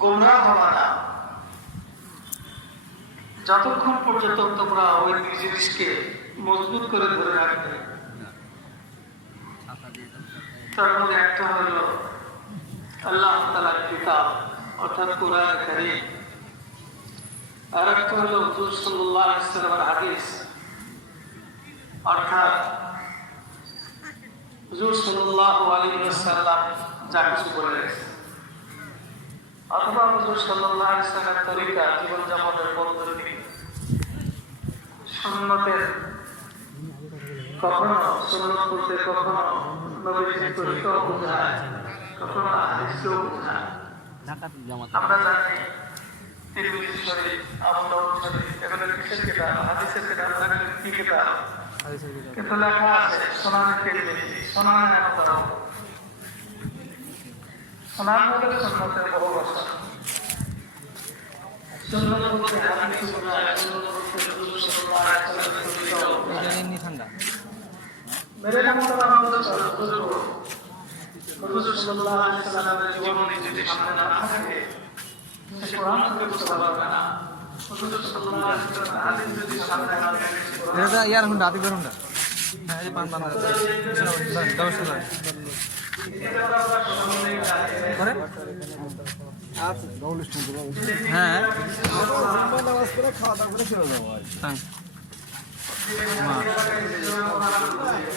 গোমরাহ হওয়া না। যতক্ষণ পর্যন্ত তোমরা ওই জিনিসকে মজবুত করে ধরে রাখবে, তার মধ্যে একটা হলো আল্লাহ তাআলার কিতাব অর্থাৎ কোরআন কারীম, আর একটা হলো হুজুর সাল্লাল্লাহু আলাইহি ওয়াসাল্লামের হাদিস অর্থাৎ হুজুর সাল্লাল্লাহু আলাইহি ওয়াসাল্লাম যা কিছু বলে গেছেন, অথবা হুজুর সাল্লাল্লাহু আলাইহি ওয়াসাল্লামের তরিকা জীবনযাপনের পদ্ধতি। সুন্নতের কখনো সুন্নত বলতে কখনো নবীজির তরিকাও বোঝায়, কখনো হাদিসও বোঝায়। আমরা জানি তিরমিজি শরীফ, আবু দাউদ শরীফ এগুলো কিসের কিতাব? হাদিসের কিতাব, কি কিতাব? কিন্তু লেখা আছে সুনানে তিরমিজি, সুনানে আবু দাউদ। সুনান হলো সুন্নতের বহু বচন। সুন্নত বলতে হাদিস বোঝায়, সুন্নত বলতে হুজুর সাল্লাল্লাহু আলাইহি ওয়াসাল্লামের তরিকাও বোঝায়। মেরে নাম তো আমাদের হুজুর সাল্লাল্লাহু আলাইহি ওয়াসাল্লামের জীবনী যদি সামনে না থাকে, সে কোরআন থেকে বুঝতে পারবে না। হুজুর সাল্লাল্লাহু আলাইহি ওয়াসাল্লামের হাদিস যদি সামনে না থাকে, এটা ইয়ার হুন্ডা আদি করুন না। হ্যাঁ এই পান বানা আছে দশ করে আচ্ছা দৌলিশ নি দিবা। হ্যাঁ নামাজ পড়ে খাওয়া দাওয়া করে চলে যাবো। হ্যাঁ মা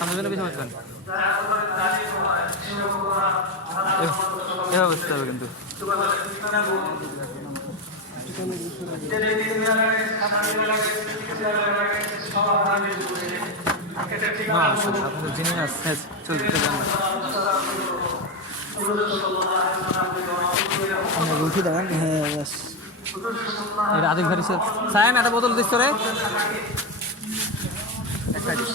আমাদের বেশি বলছেন এভাবে বুঝতে হবে কিন্তু আপনাদের জিনিস চলতে উঠে দেবেন। হ্যাঁ এটা আধেক ভারি সায়ান একটা বোতল দিচ্ছ রে একটা দিস।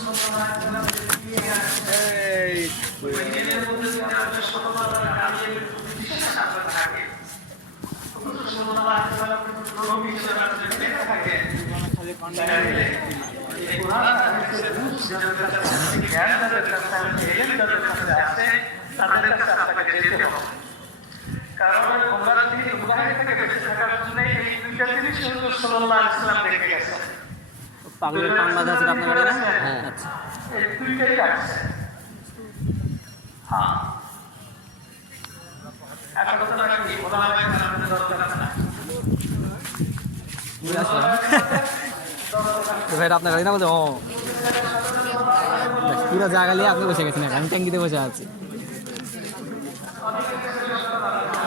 পাগলের পাংলা আছে আপনার বাড়ি না? হ্যাঁ আচ্ছা ভাইরা আপনার গাড়ি না বলছে ও পুরো জায়গা নিয়ে আপনি বসে গেছেন, আমি ট্যাঙ্কিতে বসে আছি।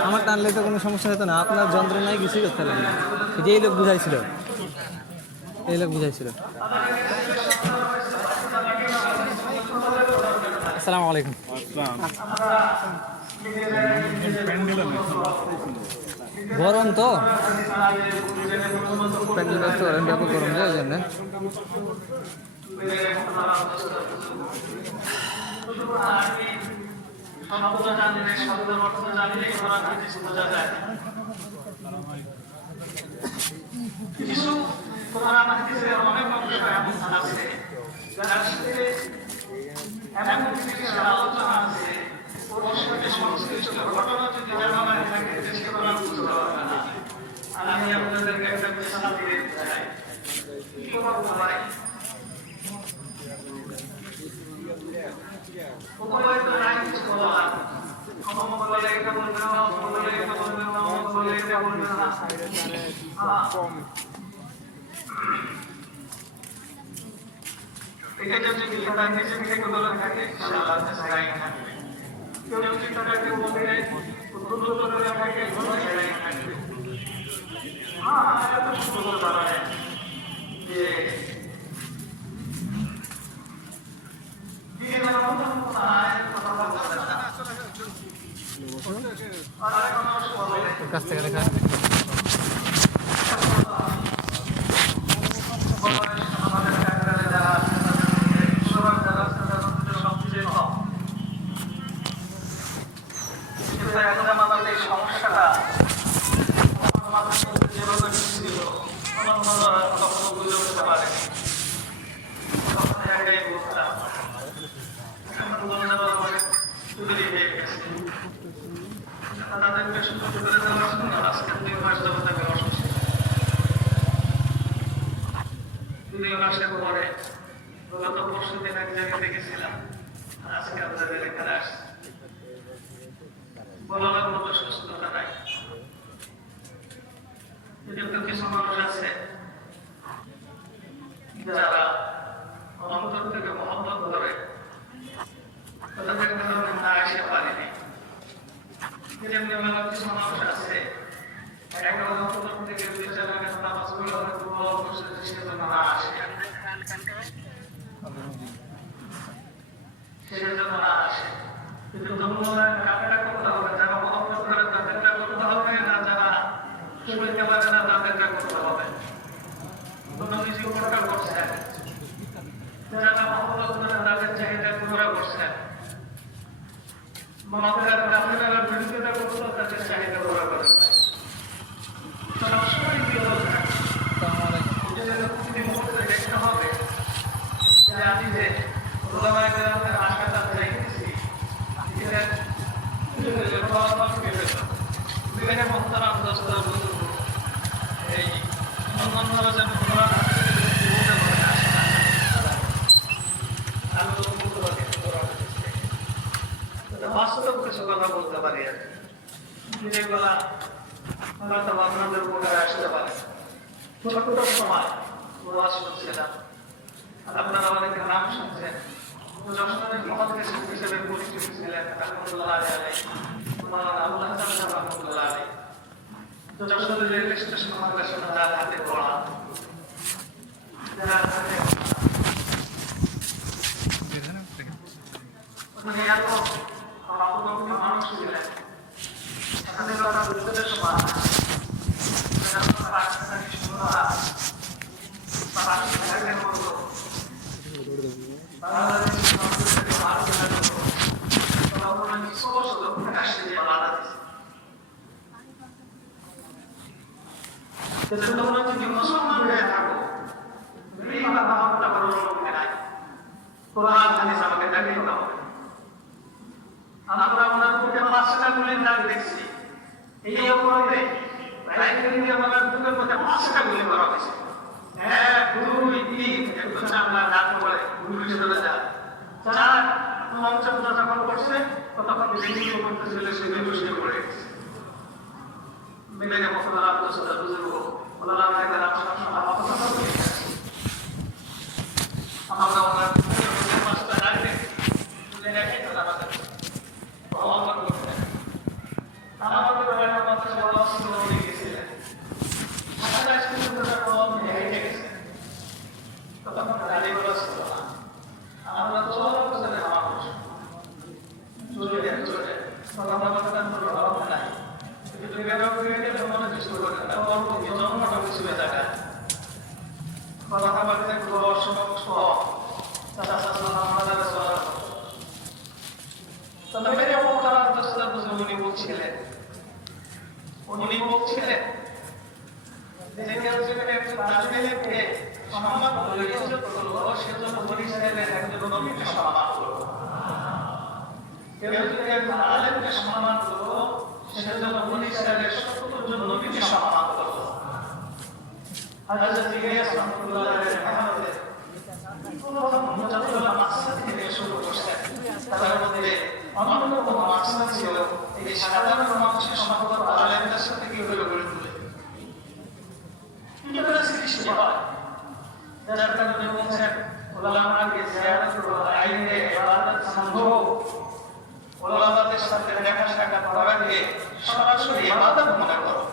আমার টানলে তো কোনো সমস্যা হতো না, আপনার যন্ত্রণায় কিছুই করতে পারলেন না। যে এই লোক বুঝাইছিল, এই লোক বুঝাইছিল। আসসালামু আলাইকুম। গরম তো প্যান্ডেল ব্যস্ত করেন, ব্যাপক গরম যায় ওই জন্য। আমি আপনাদেরকে একটা ঘোষণা দিয়ে চাই, কি করবো ভাই? উপরে তো নাই কিছু বলার, ক্ষমা বলে এটা বলবে না, বলে এটা বলবে না, বলে এটা বলবে না। এটা যদি বিষয়টা নিজে থেকে বলে থাকে, তাহলে আল্লাহ জায়গায় থাকবে। কেউ যদি তাকে বলে উদ্বুদ্ধ করে থাকে, কোনো জায়গায় থাকবে। এটা তো বলতে পারে যে কাছ থেকে দেখা সমস্যাটা তাদেরকে সুযোগ করে দেওয়ার জন্য আজকে যখন আমি অসুস্থ 2 মাসের পরে গত পরশু দিন এক জায়গায় দেখেছিলাম, আজকে আপনাদের এখানে আসছি। বলার মতো সুস্থতা নাই, কিন্তু কিছু মানুষ আছে যারা অন্তর থেকে মহব্বত করে, তাদের কারণে না আসতে পারেনি। যেমনি কিছু মানুষ আছে একটা অন্তর থেকে বিচারের কাছে নামাজ পড়লে হয়তো বড় করছে সেজন্য না আসে, সেজন্য না আসে। কিন্তু ধর্মরা কাটাটা করতে হবে, যারা মহব্বত করে তাদেরটা করতে হবে, না যারা শুনতে পারে না তাদেরটা করতে হবে। নবীজি উপকার করছেন, যারা মহব্বত করে তাদের চাহিদা পুরা করছেন, মাথার কাফেলার বিরুদ্ধে করতে তাদের চাহিদা পুরা করছেন। সবসময় বিরোধ থাকে, প্রতিটি মুহূর্তে দেখতে হবে যে আমি যে ওলামায়ে কেরামের আশাটা রেখেছি এটা বিভিন্ন মহতারাম দোস্তার বুজুর্গ এই অন্যান্যরা যেন কোরআন বাস্তব কিছু কথা বলতে পারি আর যেগুলা হয়তো আপনাদের উপকারে আসতে পারে। ছোট সময় ওয়াজ শুনছিলাম, আপনারা অনেকে নাম শুনছেন। যশোরের মহাদেশ হিসেবে পরিচিত ছিলেন রহমতুল্লাহ আলাইহি, মাওলানা আবুল হাসান সাহেব রহমতুল্লাহ আলাইহি। যশোরের রেলওয়ে স্টেশন আমাদের সামনে যার হাতে পড়া, যার হাতে মানে এত অপরপক্ষ মানুষ ছিলেন। এখানে তারা বিপদের সময় পাকিস্তানি সৈন্যরা পাকিস্তানের মতো বাংলাদেশের মানুষদেরকে মার ফেলার মতো তখন স্পষ্ট প্রকাশ্যে দিয়ে বাধা দিচ্ছে। তোমরা যদি মুসলমান হয়ে থাকো, এই ভাবনাটা করার লোকে নাই, কোরআন হাদিস আমাকে দেখাতে হবে। আমরা ওনার বুকে 5টা গুলির দাগ দেখছি, এই অপরাধে রাইফেল দিয়ে আমাদের বুকের মধ্যে 5টা গুলি করা হয়েছে। 1 2 3 একটু চামড়া দাগ পড়ে গুলি চলে যায়। 4 পঞ্চম যখন করছে তখন বেগুলো করতেছিল, সেগুলো বসে পড়ে গেছে। মেরে মহল্লা দোস্তা বুজুর্গ ওলামা থেকে সবসময় অপছন্দ করে আমরা ওনার 5টা দাগ দেখি, লেখে তো আমাদের অবমান করতেন। আমাদের বাড়ির মাথায় বড় অসুস্থ হয়ে গেছিলেন, ঢাকা স্কুলে হেঁটে গেছেন, তখন গাড়ি ঘোড়া ছিল না। আমরা চলার পেছনে মানুষ চলে তখন আমাদের ভালো নাই, কিন্তু মনে চেষ্টা করেন না, জন্মটা পিছনে জায়গায় কথাবার্তা একটু অসমক্ষ উনি বলছিলেন যে কেউ যদি একজন তাজবেলেকে সম্মান করলো, ইজ্জত করলো, সেজন্য বনি ইসরায়েলের একজন নবীকে সম্মান করলো। কেউ যদি একজন আলেমকে সম্মান করলো, সেজন্য বনি ইসরায়েলের 70 জন নবীকে সম্মান করলো। হযরত ইলিয়াস রাহমাতুল্লাহ আলাইহি মেহনতে যতগুলো মাকসাদ থেকে শুরু করছেন, তার মধ্যে অন্যতম মাকসাদ ছিল এই সাধারণ মানুষের সম্পর্ক আলেমদের সাথে কিভাবে গড়ে তুলে। কিভাবে সৃষ্টি হয়, যার কারণে বলছেন ওলামাকে জিয়ারত করো, আইনে ইবাদত সম্ভব, ওলামাদের সাথে দেখা সাক্ষাৎ করা দিয়ে সরাসরি ইবাদত মনে করো।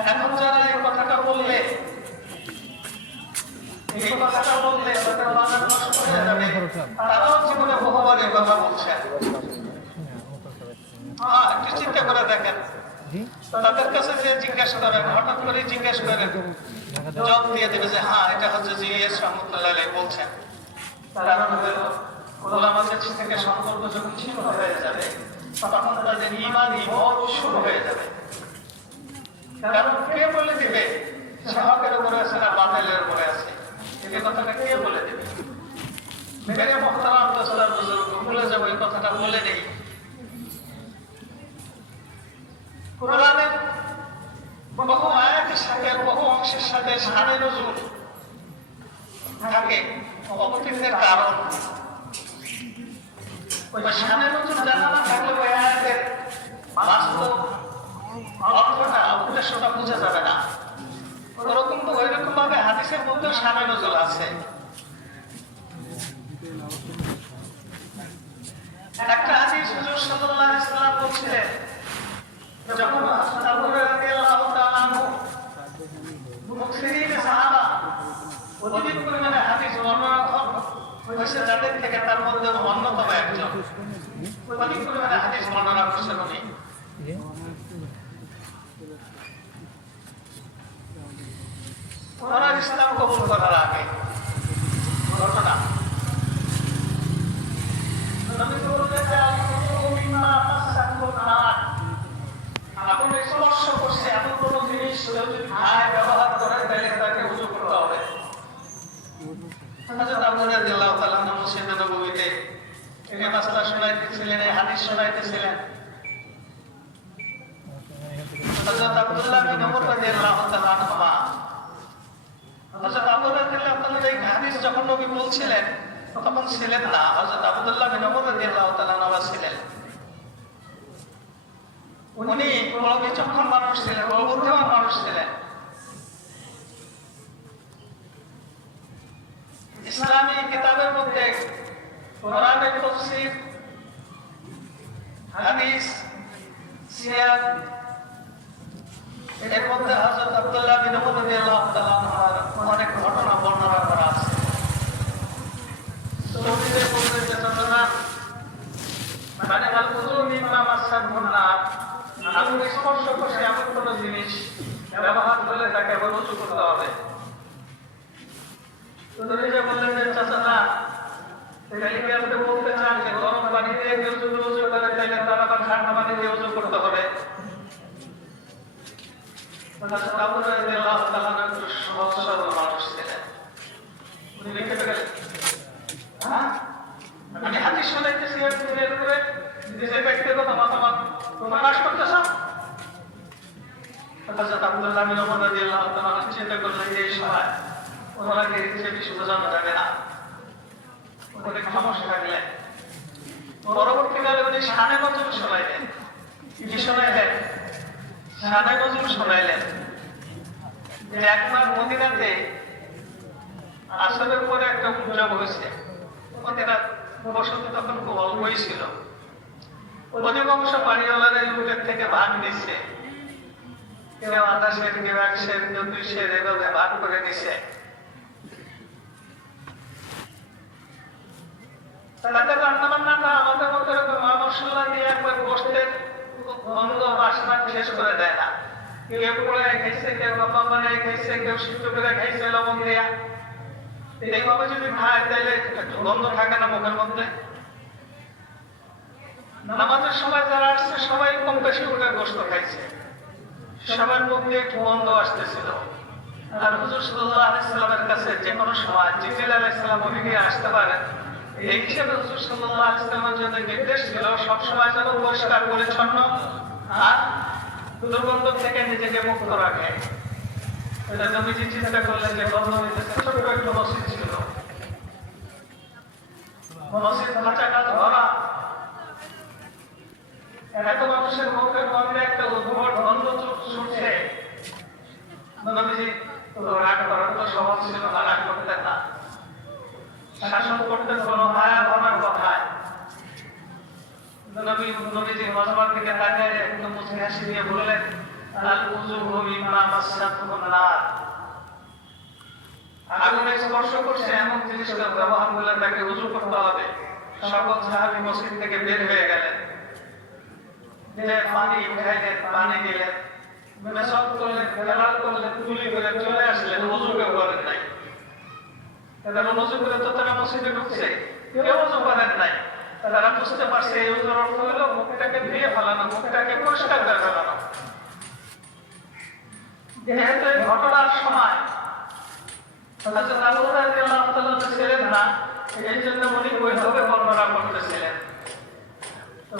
এখন যারা এই কথাটা বললে তারাও জীবনে বহুবার এই কথা বলছেন। একটু চিন্তা করে দেখেন, তাদের কাছে যে জিজ্ঞাসা করেন, হঠাৎ করে জিজ্ঞাসা করেন, জবাব দিয়ে দেবে যে হ্যাঁ এটা হচ্ছে ইলিয়াস রাহমাতুল্লাহ আলাইহি বলছেন। কারণ হলো ওলামাদের থেকে সম্পর্ক যখন ছিন্ন হয়ে যাবে, তখন তাদের ঈমানি মত শুরু হয়ে যাবে। কারণ কে বলে দিবে সে হকের উপরে আছে না বাতিলের উপরে আছে, এই কথাটা কে বলে দিবে? মেরে মহতারাম দোস্তার বুজুর্গ, ভুলে যাবো এই কথাটা বলে নেই। কোরআনের বহু আয়াতের সাথে বহু অংশের সাথে শানে নজুল থাকে অবতীর্ণের কারণ। ওই শানে নজুল জানা না থাকলে ওই আয়াতের বাস্তব অর্থটা উদ্দেশ্যটা বোঝা যাবে না। ওইরকম ভাবে হাদিসের মধ্যেও শানে নজুল আছে। একটা হাদিস হুজুর সাল্লাল্লাহু আলাইহি ওয়াসাল্লাম বলছিলেন, যখন আবু হুরায়রা রাদিয়াল্লাহু তাআলা আনহু মুকসিরিন সাহাবা অধিক পরিমাণে হাদিস বর্ণনা হয়েছে যাদের থেকে, তার মধ্যে অন্যতম একজন অধিক পরিমাণে হাদিস বর্ণনা করছেন উনি। ওনারা ইসলাম কবুল করার আগে ঘটনা আপনি স্পর্শ করছে এমন কোন জিনিস যদি খায় ব্যবহার করে তাহলে তাকে উযু করতে হবে। হযরত আবু হুরায়রা রাদিয়াল্লাহু তাআলা মসজিদ নববীতে এই মাসআলা শোনাইতেছিলেন, এই হাদিস শোনাইতেছিলেন। হযরত আব্দুল্লাহ বিন ওমর রাদিয়াল্লাহু তাআলা আনহুমা, হযরত আবু হুরায়রা রাদিয়াল্লাহু তাআলা এই হাদিস যখন নবী বলছিলেন তখন ছিলেন না, হযরত আব্দুল্লাহ বিন ওমর রাদিয়াল্লাহু তাআলা আনহু ছিলেন। উনি বড় বিচক্ষণ মানুষ ছিলেন, বড় বুদ্ধিমান মানুষ ছিলেন। ইসলামী কিতাবের মধ্যে কোরআনের তাফসীর, হাদিস, সিয়ার, এর মধ্যে হযরত আব্দুল্লাহ বিন ওমর রাদিয়াল্লাহু তাআলা আনহুর অনেক ঘটনা বর্ণনা করা আছে। সৌদিদের মধ্যে যে ঘটনা মানে আল-উযু মিম্মা মাসাবুন নার, আগুন স্পর্শ করছে এমন কোন জিনিস ব্যবহার করলে তাকে আবার উযু করতে হবে। তো নিজে বললেন যে চাচা না, তাহলে কি আপনি বলতে চান যে গরম পানি দিয়ে কেউ যদি উযু করে তাহলে তার আবার ঠান্ডা পানি দিয়ে উযু করতে হবে? আবু হুরায়রা রাদিয়াল্লাহু তাআলা একটু সহজ সরল মানুষ ছিলেন, উনি লিখে গেলেন, আমি হাদিস শোনাইতেছি এর উপরে নিজের ব্যক্তিগত মতামত প্রকাশ করতেছ। হযরত আব্দুল্লাহ বিন ওমর রাদিয়াল্লাহু তাআলা চিন্তা করলেন যে এই সময় ওনাকে হিসেবে বেশি বোঝানো যাবে না, ওনাকে খামোশ রাখলেন। পরবর্তীকালে উনি শানে নজুল শোনাইলেন। কি শোনাইলেন? শানে নজুল শোনাইলেন যে একবার মদিনাতে আসরের পরে একটা উৎসব হয়েছে। মদিনা বসতি তখন খুব অল্পই ছিল। অধিকাংশ বাড়িওয়ালারা লুটের থেকে ভাগ নিচ্ছে, কেউ 80 কেউ 100 কেউ 200 এভাবে ভাগ করে নিচ্ছে। তাদের রান্না বান্নাটা আমাদের মতো মা মশলা দিয়ে একবার গোষ্ঠের গন্ধ বাসনা শেষ করে দেয় না। কেউ পোড়ায় খাইছে, কেউ বাবা বানায় খাইছে, কেউ সিদ্ধ করে খাইছে লবণ দিয়া। এইভাবে যদি খায় তাহলে গন্ধ থাকে না মুখের মধ্যে। নামাজের সময় যারা আসছে সবাই কম বেশি করে গোশত খাইছে, সবার মধ্যে একটু গন্ধ আসতেছিল। আর হুজুর সাল্লাল্লাহু আলাইহি ওয়াসাল্লামের কাছে যে কোনো সময় জিবরিল আলাইহিস সালাম উনি আসতে পারেন, এই হিসেবে হুজুর সাল্লাল্লাহু আলাইহি ওয়াসাল্লামের জন্য নির্দেশ ছিল সবসময় যেন পরিষ্কার পরিচ্ছন্ন আর দুর্গন্ধ থেকে নিজেকে মুক্ত রাখে। এটা নবীজি চিন্তা করলেন যে গন্ধ হইতেছে। ছোট একটা মসজিদ ছিল, মসজিদ কাঁচা ধরা, এত মানুষের মুখের মধ্যে একটা উদ্ভট গন্ধ ছুটছে। নবীজি রাগ করার তো স্বভাব ছিল না, রাগ করতেন না, শাসন করতেন কোনো মায়া ভাবনার কথায়। নবীজি মজমার দিকে তাকায় একদম মুচকি হাসি দিয়ে বললেন, আল-উযু মিম্মা মাসাবুন নার, আগুনে স্পর্শ করছে এমন জিনিসটা ব্যবহার করলে তাকে উযু করতে হবে। সকল সাহাবী মসজিদ থেকে বের হয়ে গেলেন, যে পানি উঠাইলেন, পানি দিলেন, মেসাব করলেন, ফেরাল করলেন, তুলি করে চলে আসলেন, উযু কেউ করেন নাই। তারা উযু করে তো তারা মসজিদে ঢুকছে, কেউ উযু করেন নাই। তারা বুঝতে পারছে এই উযুর অর্থ হলো মুখটাকে ধুয়ে ফেলানো, মুখটাকে পরিষ্কার করে ফেলানো। যেহেতু এই ঘটনার সময় হযরত আবু হুরায়রা রাদিয়াল্লাহু তাআলা ছিলেন না, এই জন্য উনি ওইভাবে বর্ণনা করতেছিলেন।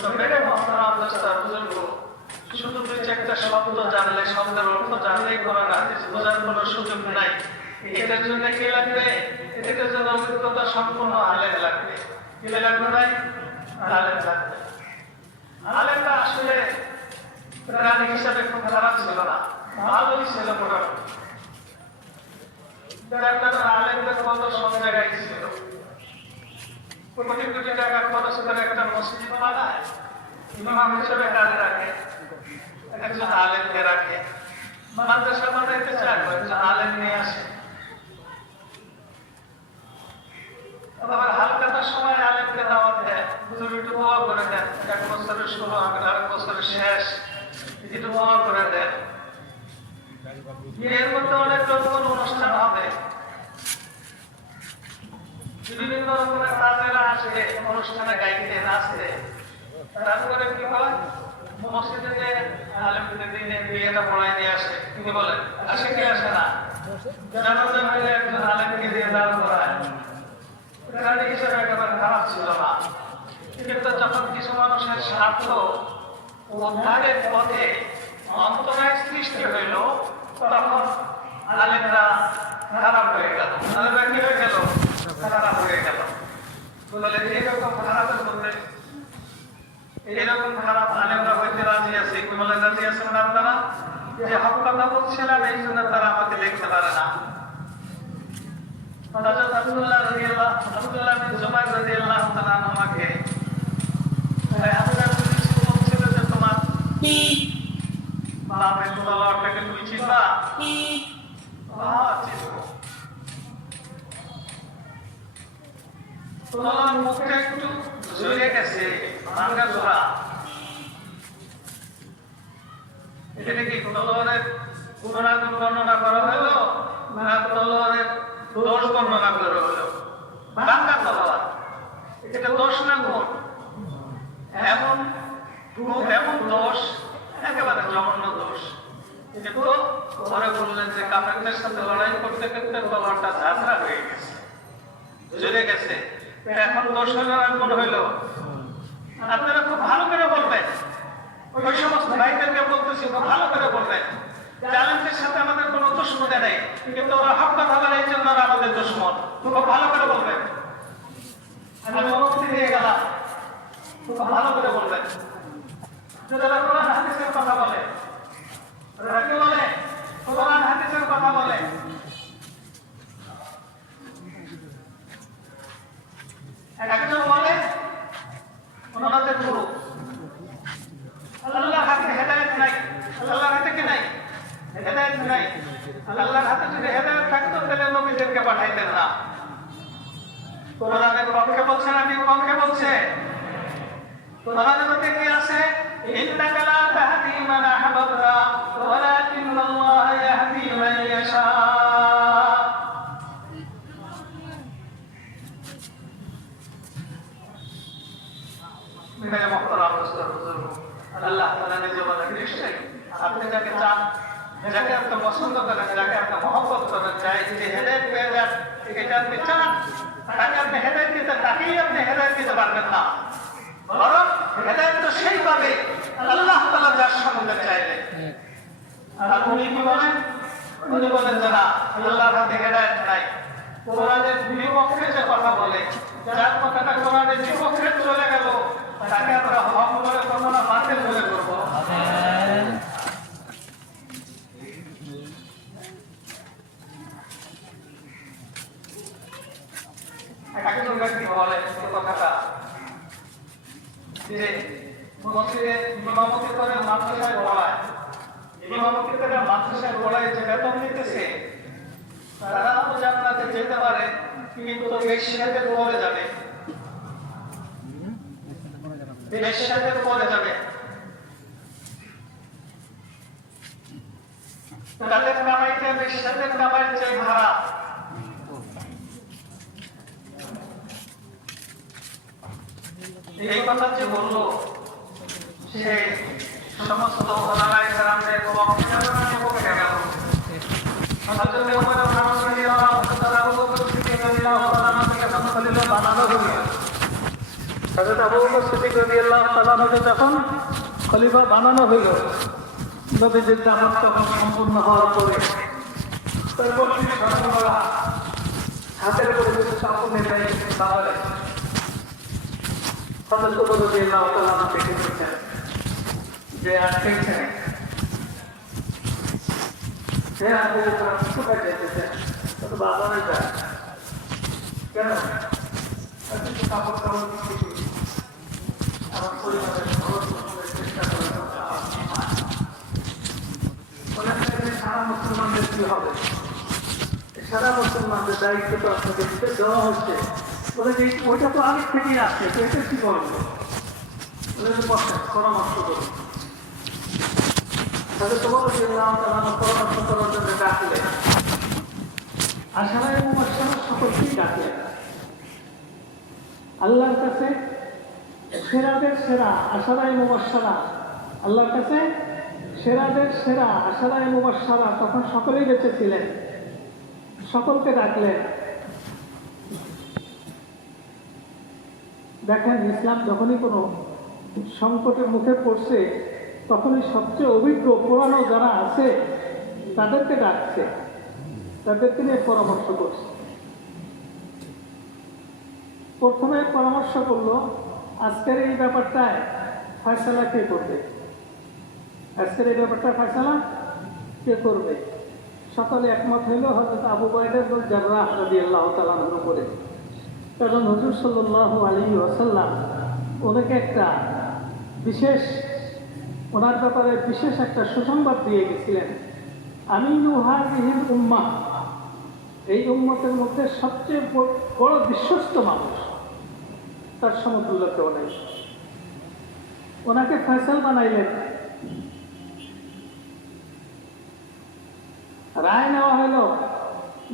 তো মেরে মহতারাম দোস্ত বুজুর্গ, শুধু দুই চারটা শব্দ জানলে, শব্দের অর্থ জানলেই কোরআন হাদিস বোঝার কোনো সুযোগ নাই। এটার জন্য কি লাগবে? এটার জন্য অভিজ্ঞতা সম্পূর্ণ আলেম লাগবে। কি লাগবে ভাই? আলেম লাগবে। আলেমরা আসলে প্রাণী হিসাবে খুব খারাপ ছিল না, ভালোই ছিল মোটামুটি। আলেমদের কত সব জায়গায় ছিল, কোটি কোটি টাকা খরচ করে একটা মসজিদ বানায়, ইমাম হিসেবে কাজে রাখে, একজন আলেমকে রাখে। মাদ্রাসা বানাইতে চায়, একজন আলেম নিয়ে আসে। আবার হালকাটার সময় আলেমকে দাওয়াত দেয়, হুজুর একটু দোয়া করে দেন, এক বছরের শুরু আরেক বছরের শেষ, একটু দোয়া করে দেন। এর মধ্যে অনেক রকম অনুষ্ঠান হবে, বিভিন্ন রকমের কাজেরা আসে, অনুষ্ঠানে গাইতে নাচতে। তারপরে কি হয়, মসজিদে যে আলেমদের দিনে বিয়েটা পড়াই নিয়ে আসে, কি বলে আসে কি আসে না? জানাজা হইলে একজন আলেমকে দিয়ে দাঁড় করায়। প্রাণী হিসেবে একেবারে খারাপ ছিল না, কিন্তু যখন কিছু মানুষের স্বার্থ উদ্ধারের পথে অন্তরায় সৃষ্টি হইল, তখন আলেমরা খারাপ হয়ে গেল। আলেমরা কি হয়ে গেল? খারাপ হয়ে গেল। বলে এরকম খারাপের মধ্যে এরকম খারাপ আলেমরা হইতে রাজি আছে। কি বলে রাজি আছেন না আপনারা? যে হক কথা বলছিলাম, এই জন্য তারা আমাকে দেখতে পারে না। হযরত আব্দুল্লাহ বিন জুবাইর রাদিয়াল্লাহু তাআলা আমাকে বলছিল যে তোমার বাপের তোলাটাকে তুমি চিনবা? তোমার মুখটা একটু ঝরে গেছে, ভাঙা জোড়া। এখানে কি তলোয়ারের গুণাগুণ বর্ণনা করা হলো না তলোয়ারের দোষ বর্ণনা করা হলো? ভাঙা তলোয়ার, এটা দোষ না গুণ? এমন এমন দোষ, একেবারে জঘন্য দোষ। কিন্তু পরে বললেন যে কাফেরদের সাথে লড়াই করতে করতে তলোয়ারটা ঝাঁঝরা হয়ে গেছে, ঝরে গেছে। এখন দোষ হলো আর গুণ হইল? আপনারা খুব ভালো করে বলবেন, ওই সমস্ত ভাইদেরকে বলতেছি খুব ভালো করে বলবেন, আলেমদের সাথে আমাদের কোনো দুশমনি নেই, কিন্তু ওরা হক কথা বলে এই জন্য আমাদের দুশমন। খুব ভালো করে বলবেন, আমি অনুমতি দিয়ে গেলাম, খুব ভালো করে বলবেন। যারা কোরআন হাদিসের কথা বলে, কি বলে? কোরআন হাদিসের কথা বলে। একজন বলে ওনাদের গুরু, আল্লাহর হাতে হেদায়েত নাই, আল্লাহর হাতে কি নাই? হেদায়েত নাই। আল্লাহর হাতে যদি হেদায়েত থাকতো তাহলে নবীদেরকে পাঠাইতেন না। কোরআনের পক্ষে বলছে না বিপক্ষে বলছে? কোরআনের মধ্যে কি আছে? ইন্নাকা লা তাহদি মান আহবাবতা ওয়ালাকিন্নাল্লাহ ইয়াহদি মান ইয়াশা। আল্লাহ তাআলা নিজে বলেন, নিশ্চয়ই আপনি যাকে চান, যাকে আপনি পছন্দ করেন, যাকে আপনি মহব্বত করেন, যে হেদায়েত পেয়ে যান, এটা আপনি চান, তাকে আপনি হেদায়েত দিতে, তাকেই আপনি হেদায়েত দিতে পারবেন না। বরং হেদায়েত তো সেই পাবে আল্লাহ তাআলা যার সম্বন্ধে চাইলে। আর উনি কি বলেন? উনি বলেন যে না, আল্লাহর হাতে হেদায়েত নাই। কোরআনের বিপক্ষে যে কথা বলে, যার কথাটা কোরআনের বিপক্ষে চলে গেল, তাকে আমরা হক বলে করবো না, বাতিল বলে করবো। একজন ব্যক্তি বলে কথাটা যে মসজিদে ইমামতি করে মাদ্রাসায় পড়ায়, ইমামতি করে মাদ্রাসায় পড়ায় যে বেতন নিতেছে, তারা তো জান্নাতে যেতে পারে, কিন্তু বেশ্যাদের পরে যাবে, বেশ্যাদের পরে যাবে। তাদের কামাইতে বেশ্যাদের কামাইয়ের চেয়ে খারাপ। এই কথা যে বললো, সে সমস্ত ওলামায়ে কেরামদের পক্ষে গেল না বিপক্ষে গেল? হযরত ওমর ফারুক রাদিয়াল্লাহু তাআলা আবু বকর সিদ্দিক রাদিয়াল্লাহু তাআলা থেকে খলিল বানানো হলো। হযরত আবু বকর সিদ্দিক রাদিয়াল্লাহু তাআলা যখন খলিফা বানানো হইল নবীজির দাওয়াত তখন সম্পূর্ণ হওয়ার পরে তারপর তিনি সকালবেলা হাতের করে কিছু কাপড় নেতাই বাবারে হযরত ওমর রাদিয়াল্লাহু তাআলা দেখে বলছেন যে আজকে সে আবু বকর কোথায় যেতেছে তো বাবা নাই যায় কেন আপনি কাপড় কাপড় দিচ্ছি আমার পরিবারের খরচ করতে চেষ্টা করেন সারা মুসলমানদের কি হবে সারা মুসলমানদের দায়িত্ব তো আপনাকে দেওয়া হচ্ছে বলে যে ওইটা তো আগের থেকেই আসছে তো এটা কি করবো বলে যে পরামর্শ করুন তাহলে তোমার পরামর্শ করার জন্য ডাকলে আশারা এবং আশারা সকলকেই ডাকলে আল্লাহর কাছে সেরাদের সেরা আশারা এবং আশারা আল্লাহর কাছে সেরাদের সেরা আশারা এবং আশারা তখন সকলেই বেঁচে ছিলেন সকলকে ডাকলেন দেখেন ইসলাম যখনই কোনো সংকটের মুখে পড়ছে তখনই সবচেয়ে অভিজ্ঞ পুরানো যারা আছে তাদেরকে ডাকছে তাদেরকে নিয়ে পরামর্শ করছে প্রথমে পরামর্শ করলো আজকের এই ব্যাপারটায় ফয়সালা কে করবে আজকের এই ব্যাপারটা ফয়সালা কে করবে সকলে একমত হইল হযরত আবু উবাইদা ইবনে জাররাহ রাদিয়াল্লাহু তাআলা আনহু করে কারণ হুজুর সাল্লাল্লাহু আলাইহি ওয়াসাল্লাম ওনাকে একটা বিশেষ ওনার ব্যাপারে বিশেষ একটা সুসংবাদ দিয়ে গেছিলেন আমিনু হাযিহিল উম্মাহ এই উম্মতের মধ্যে সবচেয়ে বড় বিশ্বস্ত মানুষ তার সমতুল্য কেউ নেই ওনাকে ফয়সাল বানাইলেন রায় নেওয়া হলো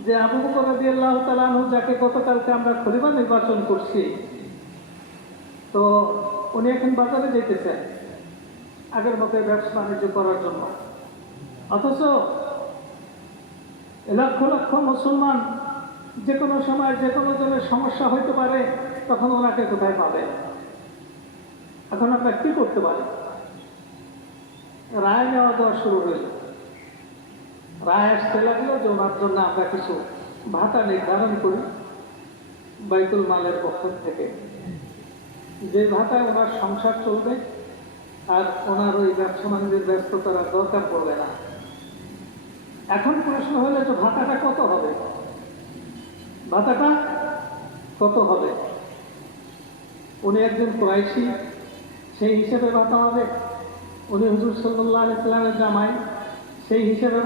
যে আবু বকর রাদিয়াল্লাহু তাআলা আনহু যাকে গতকালকে আমরা খলিফা নির্বাচন করছি তো উনি এখন বাজারে যেতেছেন আগের মতো ব্যবসা বাণিজ্য করার জন্য অথচ লক্ষ লক্ষ মুসলমান যে কোনো সময় যে কোনো জনের সমস্যা হইতে পারে তখন ওনাকে কোথায় পাবে এখন আমরা কি করতে পারি রায় নেওয়া দেওয়া শুরু হইল রায় আসতে লাগলো যে ওনার জন্য আমরা কিছু ভাতা নির্ধারণ করি বাইতুল মালের পক্ষ থেকে যে ভাতায় ওনার সংসার চলবে আর ওনার ওই ব্যবসা বাণিজ্যের ব্যস্ততার দরকার পড়বে না এখন প্রশ্ন হলো যে ভাতাটা কত হবে ভাতাটা কত হবে উনি একজন কুরাইশি সেই হিসেবে ভাতা হবে উনি হুজুর সাল্লাল্লাহু আলাইহি সাল্লামের জামাই সেই হিসেবে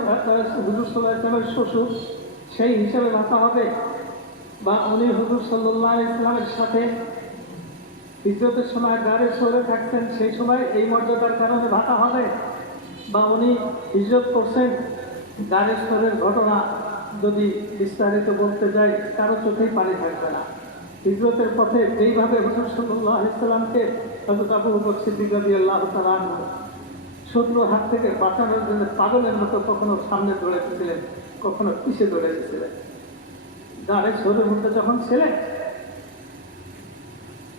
হুজুর সাল্লাল্লাহু আলাইহি সাল্লামের শ্বশুর সেই হিসেবে ভাতা হবে বা উনি হুজুর সাল্লাল্লাহু আলাইহি সাল্লামের সাথে হিজরতের সময় গাড়ি সরে থাকতেন সেই সময় এই মর্যাদার কারণে ভাতা হবে বা উনি হিজরত করছেন গাড়ি সরের ঘটনা যদি বিস্তারিত বলতে যাই কারো চোখেই পানি থাকবে না হিজরতের পথে যেইভাবে হুজুর সাল্লাল্লাহু আলাইহি সাল্লামকে হযরত আবু বকর সিদ্দিক রাদিয়াল্লাহু তাআলা আনহু শত্রুর হাত থেকে বাঁচানোর জন্য পাগলের মতো কখনো সামনে দৌড়েছিলেন কখনো পিছিয়ে দৌড়েছিলেন গাড়ি সরের মধ্যে যখন ছিলেন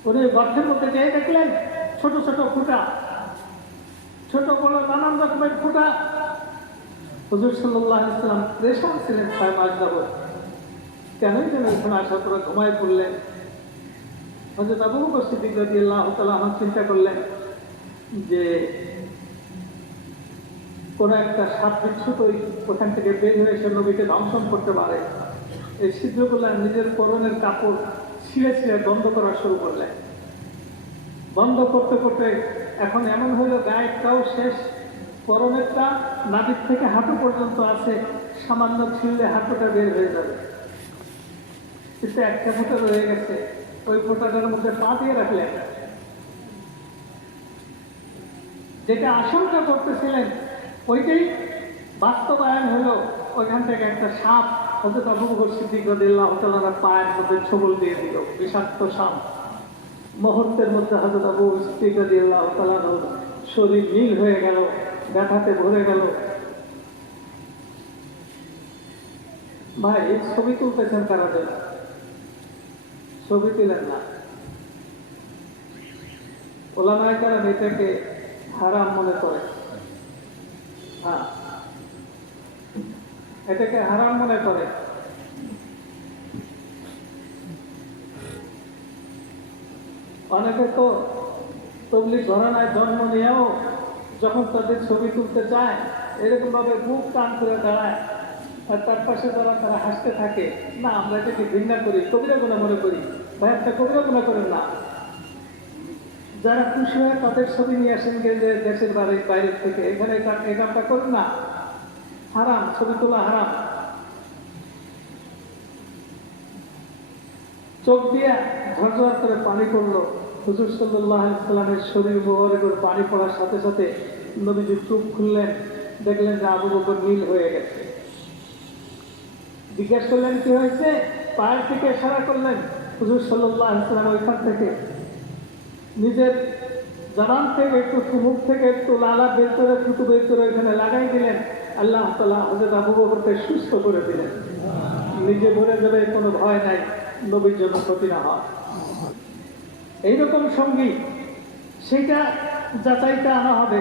উনি গর্তের মধ্যে যেয়ে দেখলেন ছোট ছোট ফুটা ছোট বড় নানান রকমের ফুটা হুজুর সাল্লাল্লাহু আলাইহি সাল্লাম প্রেশার ছিলেন 6 মাস যাবত কেনই যেন এখানে আসার পরে ঘুমায় পড়লেন হযরত আবু বকর সিদ্দিক রাদিয়াল্লাহু তাআলা আনহু চিন্তা করলেন যে কোন একটা সাপ বিচ্ছু তো ওখান থেকে বের হয়ে এসে নবীকে ধ্বংসন করতে পারে এই ছিদ্রগুলো নিজের পরনের কাপড় ছিঁড়ে ছিঁড়ে বন্ধ করা শুরু করলেন বন্ধ করতে করতে এখন এমন হইল গায়েরটাও শেষ পরনেরটা নাভির থেকে হাঁটু পর্যন্ত আছে সামান্য ছিঁড়লে হাঁটুটা বের হয়ে যাবে কিন্তু একটা ফোঁটা রয়ে গেছে ওই ফোঁটাটার মধ্যে পা দিয়ে রাখলেন যেটা আশঙ্কা করতেছিলেন ওইটাই বাস্তবায়ন হলো ওইখান থেকে একটা সাপ হযরত আবু বকর সিদ্দিক রাদিয়াল্লাহু তাআলার পায়ের মধ্যে ছোবল দিয়ে দিল বিষাক্ত সাপ মুহূর্তের মধ্যে হযরত আবু বকর সিদ্দিক রাদিয়াল্লাহু তাআলার শরীর নীল হয়ে গেল ব্যথাতে ভরে গেল ভাই ছবি তুলতেছেন কারা যেন ছবি তুলেন না ওলামায়ে কেরাম এটাকে হারাম মনে করে, হ্যাঁ, এটাকে হারাম মনে করে। অনেকে তো তবলিগ ঘরানায় জন্ম নিয়েও যখন তাদের ছবি তুলতে চায় এরকম ভাবে বুক টান করে দাঁড়ায়, আর তার পাশে যারা তারা হাসতে থাকে, না আমরা এটাকে ঘৃণা করি, কবিরা গুণা মনে করি। ভাই একটা কবিরা গুণা করেন না। যারা খুশি হয় তাদের ছবি নিয়ে আসেন যে দেশের বাইরের থেকে, এখানে এই কামটা করেন না, হারাম, ছবি তোলা হারাম। চোখ দিয়ে ঝরঝর করে পানি পড়লো, হুজুর সাল্লাল্লাহু আলাইহি সাল্লামের শরীর মোবারকের পানি পড়ার সাথে সাথে নবীজি চোখ খুললেন, দেখলেন যে আবু বকর নীল হয়ে গেছে। জিজ্ঞেস করলেন কি হয়েছে, পায়ের থেকে ইশারা করলেন। হুজুর সাল্লাল্লাহু আলাইহি সাল্লাম ওইখান থেকে নিজের জবান থেকে একটু, মুখ থেকে একটু লালা বের করে, থুতু বের করে ওইখানে লাগাই দিলেন। আল্লাহ তাআলা হযরত আবু বকরকে সুস্থ করে দিলেন। নিজে মরে যাবে, কোনো ভয় নাই, নবীর জন্য ক্ষতি না হয়। এইরকম সঙ্গী, সেটা যাচাইতে আনা হবে,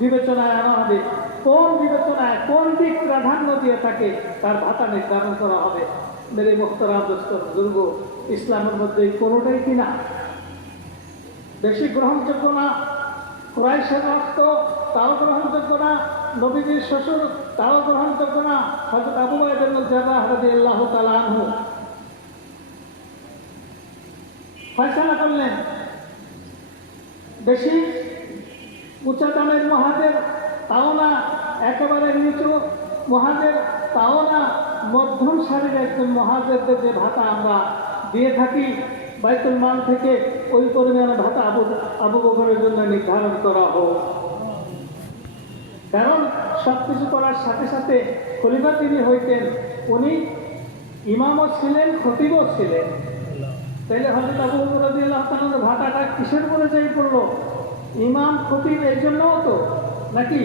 বিবেচনায় আনা হবে। কোন বিবেচনায় কোন দিক প্রাধান্য দিয়ে থাকে তার ভাতা নির্ধারণ করা হবে। মেরে মোহতারাম দোস্ত বুজুর্গ, ইসলামের মধ্যে কোনোটাই কিনা বেশি গ্রহণযোগ্য না। কুরাইশের রক্ত তাও গ্রহণযোগ্য না, নবীজির শ্বশুর তাও গ্রহণযোগ্য না। হযরত আবু বকর রাদিয়াল্লাহু রাদিয়াল্লাহু তাআলা আনহু ফয়সালা করলেন, বেশি উঁচা দামের মহাজের তাও না, একেবারে নিচু মহাজের তাও না, মধ্যম সারির একজন মহাজেরদের যে ভাতা আমরা দিয়ে থাকি বাইতুল মাল থেকে, ওই পরিমাণে ভাতা আবু বকরের জন্য নির্ধারণ করা হোক। কারণ সবকিছু করার সাথে সাথে খলিফা তিনি হইতেন, উনি ইমামও ছিলেন, খতিবও ছিলেন। তাইলে হযরত আবু বকর রাদিয়াল্লাহু তাআলার ভাতাটা কিসের উপরে যাই পড়লো? ইমাম খতিব এই জন্যও তো নাকি?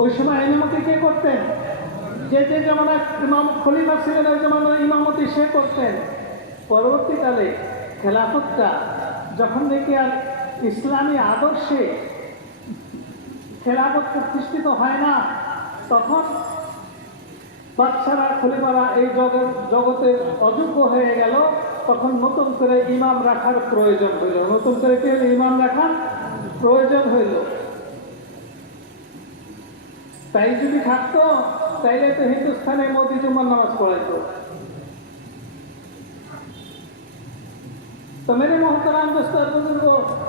ওই সময় ইমামতি কে করতেন? যে জামানায় ইমাম খলিফা ছিলেন ওই জামানায় ইমামতি সে করতেন। পরবর্তীকালে খেলাফতটা যখন দেখি আর ইসলামী আদর্শে খেলাফত প্রতিষ্ঠিত হয় না, তখন বাদশারা খলিফারা এই জগতে অযোগ্য হয়ে গেল। তখন নতুন করে ইমাম রাখার প্রয়োজন হইল, নতুন করে কি হইল? ইমাম রাখার প্রয়োজন হইল। তাই যদি থাকতো তাইলে তো হিন্দুস্তানে মোদি জুম্মার নামাজ পড়াইতো। তো মেরে মোহতারাম দোস্ত বুজুর্গ,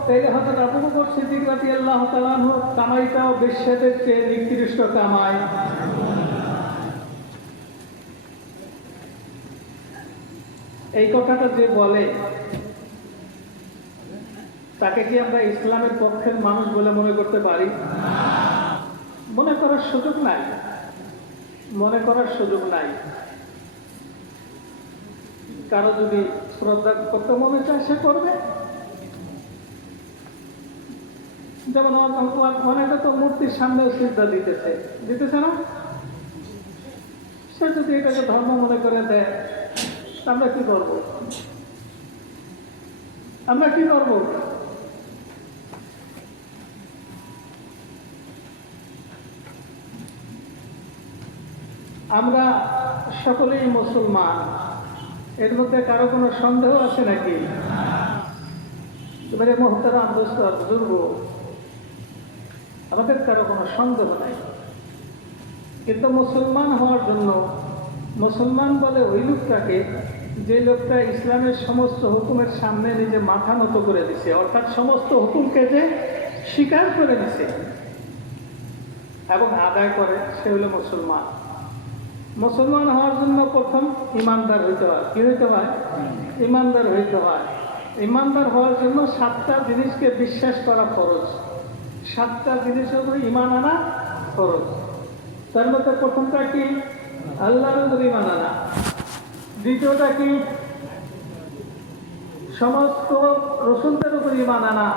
তাইলে হযরত আবু বকর সিদ্দিক রাদিয়াল্লাহু তাআলা আনহু কামাইটাও বেশ্যাদের চেয়ে নিকৃষ্ট কামাই। এই কথাটা যে বলে তাকে কি আমরা ইসলামের পক্ষের মানুষ বলে মনে করতে পারি? মনে করার সুযোগ নাই, মনে করার সুযোগ নাই। কারো যদি শ্রদ্ধা করতে মনে চায় সে করবে। যেমন অনেকে তো মূর্তির সামনে সিজদা দিতেছে না? সে যদি এটাকে ধর্ম মনে করে দেয়, আমরা কি করব? আমরা কি করব? আমরা সকলেই মুসলমান, এর মধ্যে কারো কোনো সন্দেহ আছে নাকি? এবারে মোহতারাম দোস্ত বুজুর্গ, আমাদের কারো কোনো সন্দেহ নাই। কিন্তু মুসলমান হওয়ার জন্য, মুসলমান বলে ওই লোকটাকে যে লোকটা ইসলামের সমস্ত হুকুমের সামনে নিজে মাথা নত করে দিছে, অর্থাৎ সমস্ত হুকুমকে যে স্বীকার করে দিছে এবং আদায় করে, সে হলো মুসলমান। মুসলমান হওয়ার জন্য প্রথম ইমানদার হইতে হয়। কি হইতে হয়? ইমানদার হইতে হয়। ইমানদার হওয়ার জন্য 7টা জিনিসকে বিশ্বাস করা ফরজ। 7টা জিনিসের উপরে ইমান আনা ফরজ। তার মধ্যে প্রথমটা কি? আল্লাহর উপর ইমান আনা। দ্বিতীয়টা কি? সমস্ত রসুলদের উপর ইমান আনা,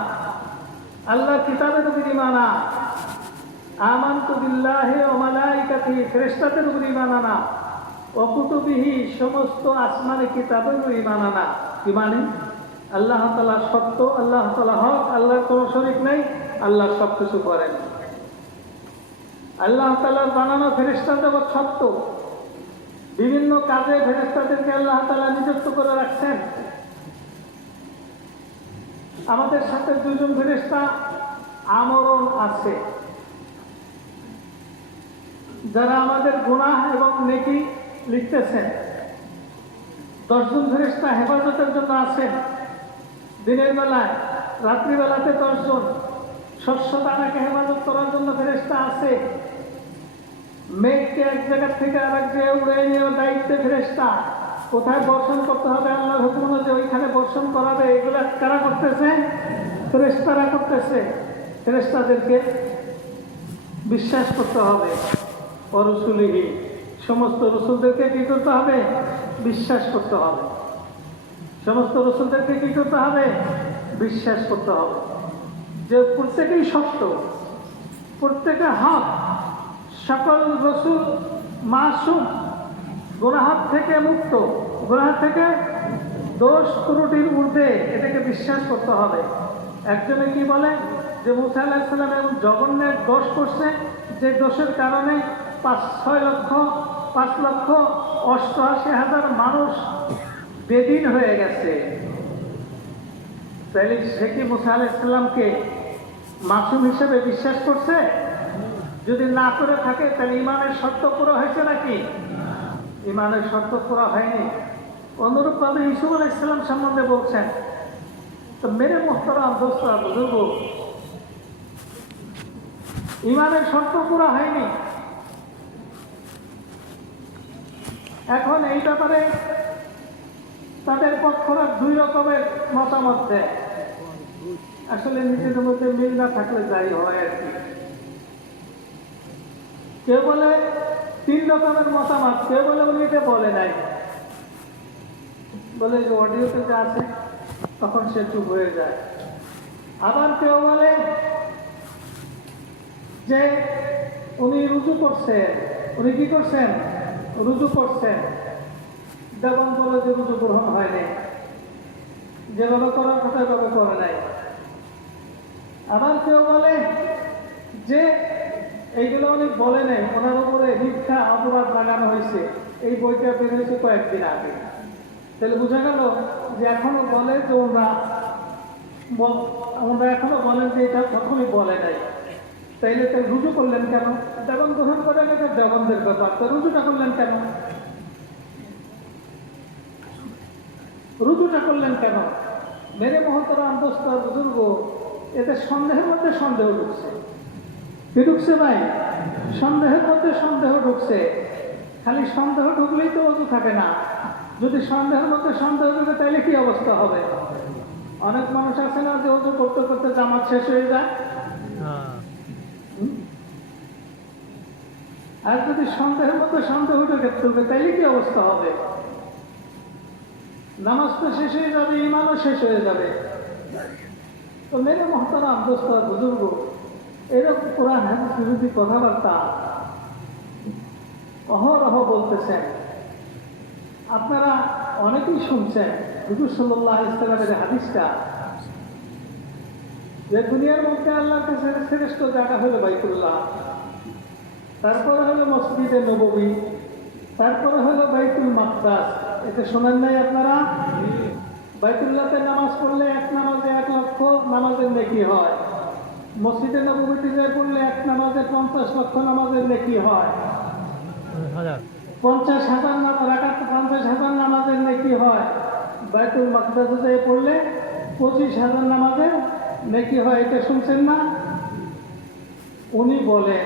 আল্লাহর কিতাবের উপর ইমান আনা। আমানতু বিল্লাহি ওয়া মালাইকাতিহি, ফেরেশতাদের উপর ঈমান আনা। ওয়া কুতুবিহি, সমস্ত আসমানি কিতাবের উপর ঈমান আনা। কি মানে? আল্লাহ তাআলা সত্য, আল্লাহ তাআলা হক, আল্লাহর কোনো শরীক নেই, আল্লাহ সবকিছু করেন। আল্লাহ তাআলার বানানো ফেরেশতা জগৎ সত্য, বিভিন্ন কাজে ফেরেশতাদেরকে আল্লাহ তাআলা নিযুক্ত করে রাখছেন। আমাদের সাথে দুজন ফেরেশতা আমরণ আছে, যারা আমাদের গুনাহ এবং নেকি লিখতেছেন। 10 জন ফেরেশতা হেফাজতের জন্য আছেন, দিনের বেলায়, রাত্রিবেলাতে 10 জন। শস্য দানাকে হেফাজত করার জন্য ফেরেশতা আছে। মেঘকে এক জায়গা থেকে আরেক জায়গায় উড়ে নিয়ে দায়িত্বে ফেরেশতা। কোথায় বর্ষণ করতে হবে আল্লাহর হুকুম অনুযায়ী ওইখানে বর্ষণ করাবে, এগুলো কারা করতেছে? ফেরেশতারা করতেছে। ফেরেশতাদেরকে বিশ্বাস করতে হবে। অরসুলিহি, সমস্ত রসুলদেরকে কি করতে হবে? বিশ্বাস করতে হবে। সমস্ত রসুলদেরকে কি করতে হবে? বিশ্বাস করতে হবে যে প্রত্যেকেই সত্য, প্রত্যেকে হক। সকল রসুল মাসুম, গুনাহ থেকে মুক্ত, গুনাহ থেকে দোষ ত্রুটির ঊর্ধ্বে, এটাকে বিশ্বাস করতে হবে। একজনে কি বলে যে মুসা আলাইহিস সালাম এমন জঘন্য এক দোষ করছে, যে দোষের কারণে 5,88,000 মানুষ বেদিন হয়ে গেছে। তাইলে সে কি মুসা আলাইহিস সালামকে মাসুম হিসেবে বিশ্বাস করছে? যদি না করে থাকে তাহলে ইমানের শর্ত পুরো হয়েছে নাকি? ইমানের শর্ত পুরো হয়নি। অনুরূপভাবে ইউসুফ আলাইহিস সালাম সম্বন্ধে বলছেন, তো মেরে মোহতারাম দোস্তরা বুজুর্গ, ইমানের শর্ত পুরো হয়নি। এখন এই ব্যাপারে তাদের পক্ষরা 2 রকমের মতামত দেয়। আসলে নিজেদের মধ্যে মিল না থাকলে যাই হয় আর কি। কেউ বলে 3 রকমের মতামত। কেউ বলে উনি এটা বলে নাই, বলে যে অডিওতে যা আছে তখন সে চুপ হয়ে যায়। আবার কেউ বলে যে উনি রুজু করছেন। উনি কি করছেন? রুজু করছেন। যেমন বলে যে রুজু গ্রহণ হয়নি, যেভাবে করার কথা এভাবে করে নাই। আবার কেউ বলে যে এইগুলো উনি বলে নেই, ওনার উপরে মিথ্যা অপরাধ লাগানো হয়েছে, এই বইটা বের হয়েছে কয়েকদিন আগে। তাহলে বোঝা গেল যে এখনো বলে যে ওনারা এখনো বলেন যে এটা প্রথমে বলে নাই। তাইলে তো রুজু করলেন কেন? দেবন গ্রহণ করেন, এটা দেবনদের ব্যাপার, তো রুজুটা করলেন কেন? রুজুটা করলেন কেন? মেরে মহতরাম দোস্ত বুজুর্গ, এতে সন্দেহের মধ্যে সন্দেহ ঢুকছে। কি ঢুকছে ভাই? সন্দেহের মধ্যে সন্দেহ ঢুকছে। খালি সন্দেহ ঢুকলেই তো ওযু থাকে না। যদি সন্দেহের মধ্যে সন্দেহ ঢুকে তাহলে কি অবস্থা হবে? অনেক মানুষ আছে না যে ওযু করতে করতে জামাত শেষ হয়ে যায়। আর যদি সন্দেহের মধ্যে সন্দেহ ঢুকে তাইলে কি অবস্থা হবে? নামাজ তো শেষ হয়ে যাবে, ইমানও শেষ হয়ে যাবে। তো মেরে মহতারাম দোস্ত বুজুর্গ, এরকম কোরআন হাদিস বিরোধী কথাবার্তা অহরহ বলতেছেন। আপনারা অনেকেই শুনছেন হুজুর সাল্লাল্লাহু আলাইহি ওয়াসাল্লামের হাদিসটা, যে দুনিয়ার মধ্যে আল্লাহর কাছে শ্রেষ্ঠ জায়গা হলো বাইতুল্লাহ, তারপরে হলো মসজিদে নববী, তারপরে হলো বাইতুল মাকদাস। এটা শোনেন নাই আপনারা? বাইতুল্লাহতে নামাজ পড়লে 1 নামাজে 1 লক্ষ নামাজের নেকি হয়। মসজিদে নববীতে যে পড়লে 1 নামাজে 50 লক্ষ নামাজের নেকি হয়। 50,000 রাকাত 50,000 নামাজের নেকি হয়। বাইতুল মাকদাসে যে পড়লে 25,000 নামাজের নেকি হয়। এটা শুনছেন না? উনি বলে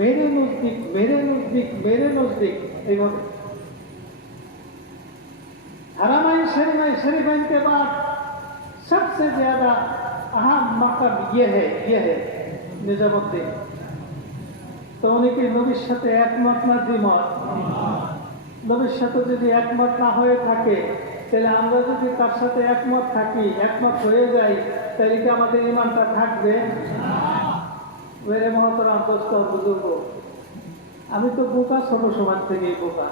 मेरे नजदीक मेरे नजदीक मेरे नजदीक এইভাবে। हरमैन शरीफैन के बाद सबसे ज्यादा अहम मकम ये है निजामुद्दीन। तो उन्हीं की नबीर साथे एकमत ना द्विमत? नबीर साथे যদি একমত না হয়ে থাকে তাহলে আমরা যদি তার সাথে একমত থাকি, একমত হয়ে যাই, তাহলে কি আমাদের ঈমানটা থাকবে? মেরে মহতরাম দোস্ত বুজুর্গ, আমি তো বোকা, ছোট সমাজ থেকেই বোকা।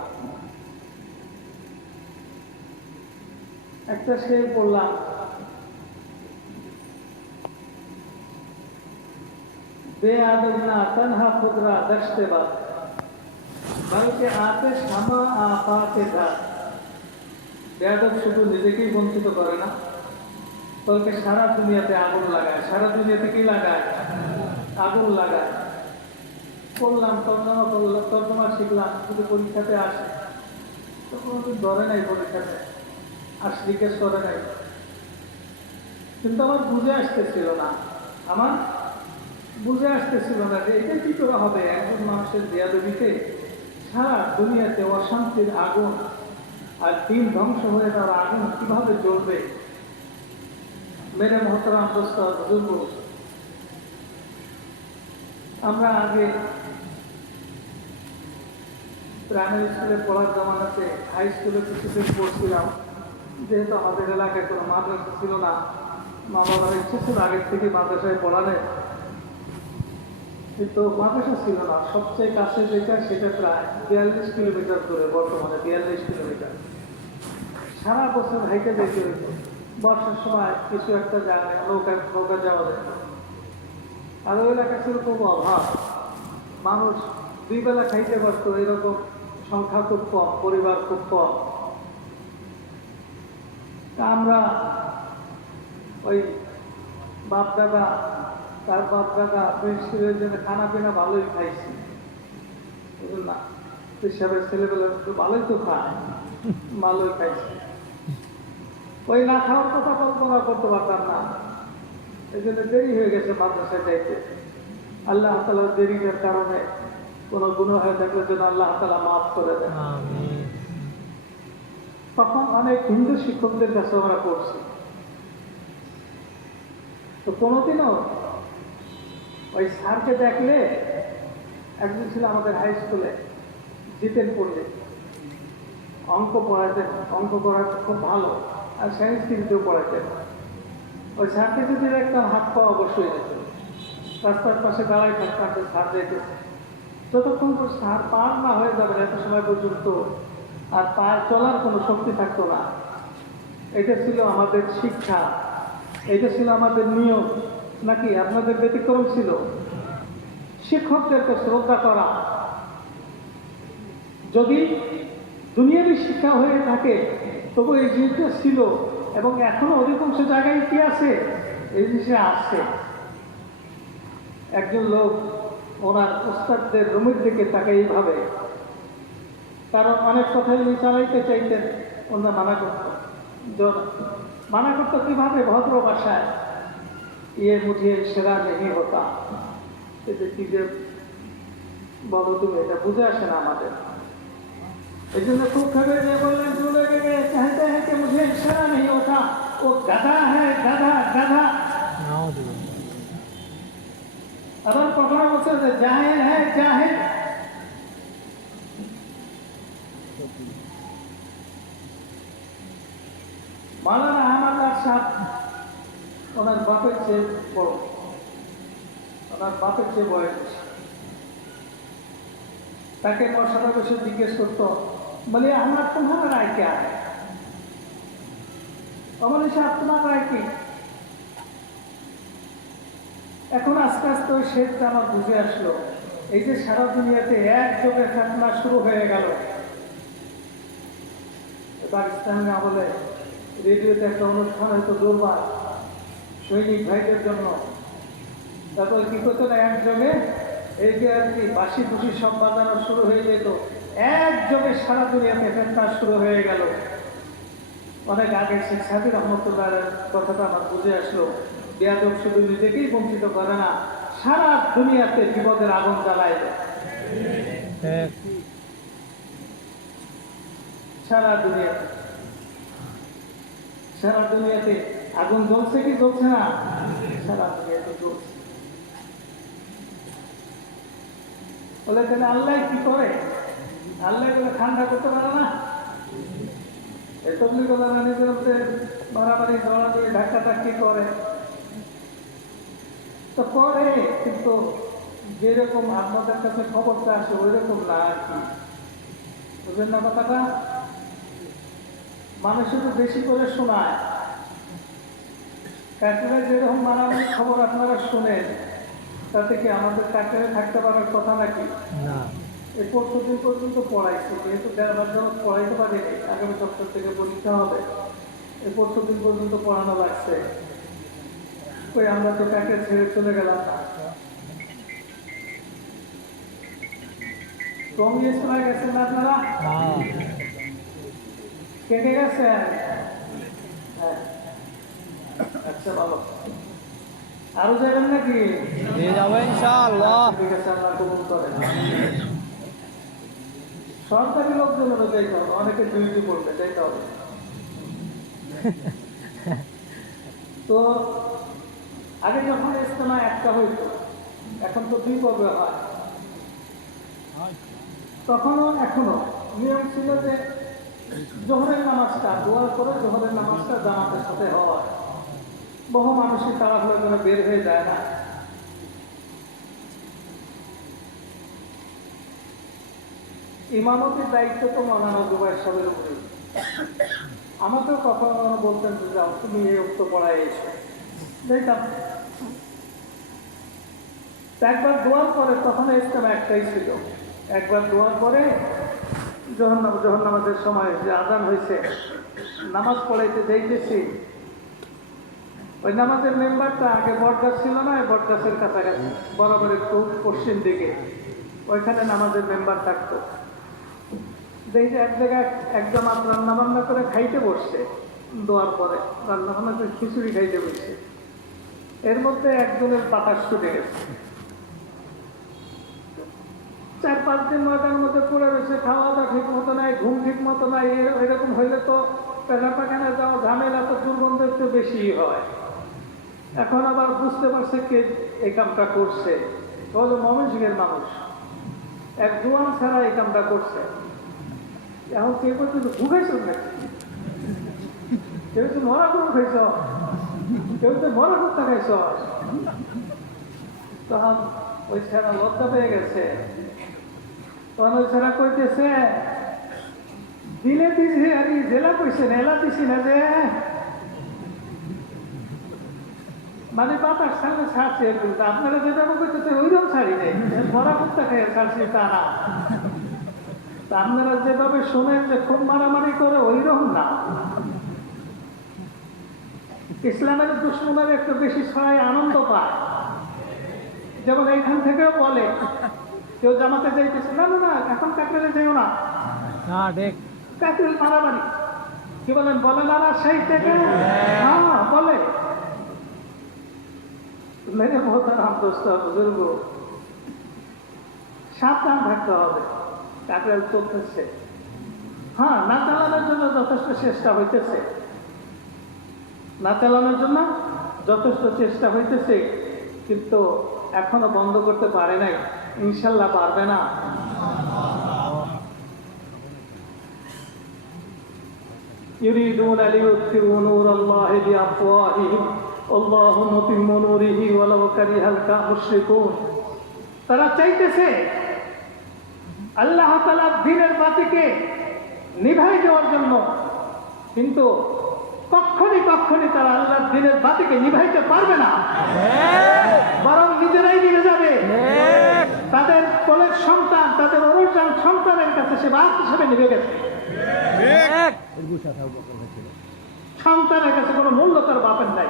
একটা শের পড়লাম, बेअदब ना तन्हा खुदरा दश्ते बात बल्कि आतिश हामा आफाके दात বেয়াদব শুধু নিজেকেই বঞ্চিত করে না, বলকে সারা দুনিয়াতে আগুন লাগায়। সারা দুনিয়াতে কি লাগায়? আগুন লাগায়। পড়লাম, তর্জমা শিখলাম, শুধু পরীক্ষাতে আসে তো কোনোদিন ধরে নাই, পরীক্ষাতে আস জিজ্ঞেস করে নাই। কিন্তু আমার বুঝে আসতেছিল না, আমার বুঝে আসতেছিল না যে এটা কি করে হবে। একজন মানুষের বেয়াদবিতে সারা দুনিয়াতে অশান্তির আগুন আর দিন ধ্বংস হয়ে তার আগুন কিভাবে জ্বলবে। মেরে মহতরাম দোস্ত বুজুর্গ, আমরা আগে প্রাইমারি স্কুলে পড়ার জমানাতে হাই স্কুলে কিছুদিন পড়ছিলাম। যেহেতু আমাদের এলাকায় কোনো মাদ্রাসা ছিল না, মা বাবার ইচ্ছে ছিল আগের থেকে মাদ্রাসায় পড়ালে, কিন্তু মাদ্রাসা ছিল না। সবচেয়ে কাছে যেটা সেটা প্রায় 42 কিলোমিটার দূরে, বর্তমানে 42 কিলোমিটার। সারা বছর হাইটে যেতে হইত। বর্ষার সময় কিছু একটা জায়গায় নৌকা যাওয়া যেত। আর ওই এলাকা ছিল খুব অভাব, মানুষ 2 বেলা খাইতে পারতো, এরকম সংখ্যা খুব কম, পরিবার খুব কম। আমরা ওই বাপ দাদা, তার বাপ দাদা স্কুলের জন্য খানা পিনা ভালোই খাইছি, বুঝলেন না? হিসাবের ছেলেবেলা একটু ভালোই তো খায়, ভালোই খাইছি। ওই না খাওয়ার কথা কল্পনা করতে পারতাম না। এই জন্য দেরি হয়ে গেছে মাদ্রাসায় যাইতে। আল্লাহ তাআলার দেরির কারণে কোনো গুনাহ হয়ে থাকলে যেন আল্লাহ তাআলা মাফ করে দেন। তখন অনেক হিন্দু শিক্ষকদের কাছে আমরা পড়ছি, তো কোনোদিনও ওই স্যারকে দেখলে, একজন ছিল আমাদের হাই স্কুলে জিতেন পণ্ডিত, অঙ্ক পড়াতেন, অঙ্ক পড়াতে খুব ভালো, আর সায়েন্স কিন্তু পড়াতেন। ওই স্যারকে যদি দেখতাম হাত পা অবশ্যই যেত, রাস্তার পাশে দাঁড়াই থাকতাম যে স্যার যেতেছে। যতক্ষণ তো স্যার পার না হয়ে যাবে এত সময় পর্যন্ত আর পার চলার কোনো শক্তি থাকতো না। এটা ছিল আমাদের শিক্ষা, এটা ছিল আমাদের নিয়ম। নাকি আপনাদের ব্যতিক্রম ছিল? শিক্ষকদেরকে শ্রদ্ধা করা যদি দুনিয়াবী শিক্ষা হয়ে থাকে, তবু এই জিনিসটা ছিল এবং এখনো অধিকাংশ জায়গায় কি আছে, এই জিনিসটা আসছে। একজন লোক ওনার ওস্তাদদের রুমের দিকে তাকে এইভাবে, কারণ অনেক কথাই উনি চালাইতে চাইতেন, ওনারা মানা করত। মানা করতো কিভাবে? ভদ্র ভাষায়, ইয়ে মুঝে সেরা নেই হতা, এতে কি যে বলো তুমি, এটা বুঝে আসে না আমাদের। এই জন্য খুব খাবে যে বললেন, চলে গেলে চাহতে হ্যাঁ कि मुझे इशारा नहीं होता, वो गधा है, गधा गधा। अगर कखनो বলছে যে জাহেল হ্যাঁ জাহেল। মাওলানা আহমদ সাহেব ওনার বাপের চেয়ে বড়, ওনার বাপের চেয়ে বয়স। তাকে মশালা বসে জিজ্ঞেস করতো, বলে আমার তোমার রায় কে আছে? অমনি সাহেব তোমার রায় কি? এখন আস্তে আস্তে ওই শেখটা আমার বুঝে আসলো, এই যে সারা দুনিয়াতে একযোগে ফেতনা শুরু হয়ে গেল। পাকিস্তানের আমলে রেডিওতে একটা অনুষ্ঠান হয়তো দুর্বার সৈনিক ভাইদের জন্য, তারপর কি করতো না, একযোগে এই যে আর কি বাসি খুশি সব বাজানো শুরু হয়ে যেত, একযোগে সারা দুনিয়াতে ফেতনা শুরু হয়ে গেল। অনেক আগে শেখ সাদি রহমতুল্লাহের কথাটা আমার বুঝে আসলো, বেয়াদব শুধু নিজেকেই বঞ্চিত করে না, সারা দুনিয়াতে বিপদের আগুন জ্বালায় দেয়। সারা দুনিয়াতে আগুন জ্বলছে কি জ্বলছে না? সারা দুনিয়াতে জ্বলছে। বলে তাহলে আল্লাহ কি করে? আল্লাহ বলে ঠান্ডা করতে পারে না? এতগুলি কথা নিজের মধ্যে মারামারি জড়া দিয়ে ধাক্কা ধাক্কি করে তো করে, কিন্তু যেরকম আপনাদের কাছে খবরটা আসে ওই রকম না আর কি। বুঝলেন না কথাটা? মানুষ একটু বেশি করে শোনায়। কাশ্মীরে যেরকম মারামারি খবর আপনারা শোনেন, তাতে কি আমাদের কাটারে থাকতে পারার কথা নাকি? না। এই ১৪ দিন পর্যন্ত পড়াইছে, যেহেতু ১.৫ মাস যাবত পড়াইতে পারিনি, আগামী সপ্তাহ থেকে পরীক্ষা হবে, এই ১৪ দিন পর্যন্ত পড়ানো লাগছে। ওই আমরা তো কাকে ছেড়ে চলে গেলাম না। কম ইসরা গেছেন না আপনারা? কে কে গেছেন? হ্যাঁ, আচ্ছা ভালো। আরো যাবেন নাকি? যাবো ইনশাআল্লাহ। ঠিক আছে, আল্লাহ কবুল করেন। সরকারি লোকজনেরও যাইতে হবে, অনেকে ডিউটি করবে, যাইতে হবে। তো আগে যখন ইজতেমা একটা হইত, এখন তো 2 পর্বে হয়, তখনও এখনো নিয়ম ছিল যে জোহরের নামাজটা দোয়ার করে জোহরের নামাজটা জামাতের সাথে হয়। বহু মানুষই তাড়াহুড়ো করে বের হয়ে যায় না। ইমামতির দায়িত্ব তো মৌলানা জুবায়ের সাহেবের উপরে। আমাকেও কখনো বলতেন যে যাও তুমি এই উক্ত পড়ায় এসো, যাইতাম। একবার দোয়ার পরে, তখন ইজতেমা একটাই ছিল, একবার দোয়ার পরে জোহর নামাজের সময় যে আজান হয়েছে, নামাজ পড়াইতে যাইতেছি, ওই নামাজের মেম্বারটা আগে বটগাছ ছিল না, এই বটগাছের কাছাকাছি বরাবর একটু পশ্চিম দিকে, ওইখানে নামাজের মেম্বার থাকতো। এই যে এক জায়গায় একদম রান্না বান্না করে খাইতে বসছে, দোয়ার পরে রান্না বান্না করে খিচুড়ি খাইতে বসছে, এর মধ্যে একজনের বাতাস ছুটে গেছে। 4-5 দিন নয়টার মধ্যে পড়ে রয়েছে, খাওয়া দাওয়া ঠিক মতো নাই, ঘুম ঠিক মতো নাই, এরকম হইলে তো পেশা পাখানা যাওয়া ঝামেলা, তো দুর্গন্ধ একটু বেশি হয়। এখন আবার বুঝতে পারছে কে এই কামটা করছে, হলো ময়মনসিংহের মানুষ, এক জোয়ান ছাড়া এই কামটা করছে। এখন কে পর্যন্ত ভুগাইছ নাকি? কেউ তো মরা গরু খাইছ, কেউ তো মরা কুত্তা খাইছ। তখন ওই ছেড়া লজ্জা পেয়ে গেছে, তখন ওই ছেড়া কইতেছে দিলে দিছি আর জেলা কইছে না, এলা দিছি না যে, মানে বাতাস সামনে ছাড়ছে একটু, আপনারা যেটা করতেছে ওইরকম ছাড়ি নেই, মরা কুত্তা খাইয়ে ছাড়ছি তা না। আপনারা যেভাবে শোনেন যে খুব মারামারি করে, ওইরকম না। ইসলামের দুশ্মনের একটু বেশি ছড়াই আনন্দ পায়। যেমন এইখান থেকেও বলে কেউ জামাতে যাইতেছে, না না না এখন কাকরেলে যেও না, কাকরেল মারামারি। কি বলেন? বলে না না সেই থেকে, হ্যাঁ বলে। মেরে মোহতারাম দোস্ত বুজুর্গ, সাবধান থাকতে হবে। কাকরেল চলতেছে, হ্যাঁ না চালানোর জন্য যথেষ্ট চেষ্টা হইতেছে, না চালানোর জন্য যথেষ্ট চেষ্টা হইতেছে, কিন্তু এখনো বন্ধ করতে পারে নাই, ইনশাল্লাহ পারবে না। يريدون ليطفئوا نور الله بأفواههم والله متم نوره ولو كره المشركون। তারা চাইতেছে আল্লাহ তাআলার দ্বীনের বাতিকে নিভাই দেওয়ার জন্য, কিন্তু কখনই তারা আল্লাহর দ্বীনের বাতিকে নিভাইতে পারবে না, বরং নিজেরাই নিভে যাবে। তাদের কোলের সন্তান, তাদের অনুযায়ী সন্তানের কাছে সে বাত হিসেবে নিভে গেছে। সন্তানের কাছে কোনো মূল্য তার বাপের নাই,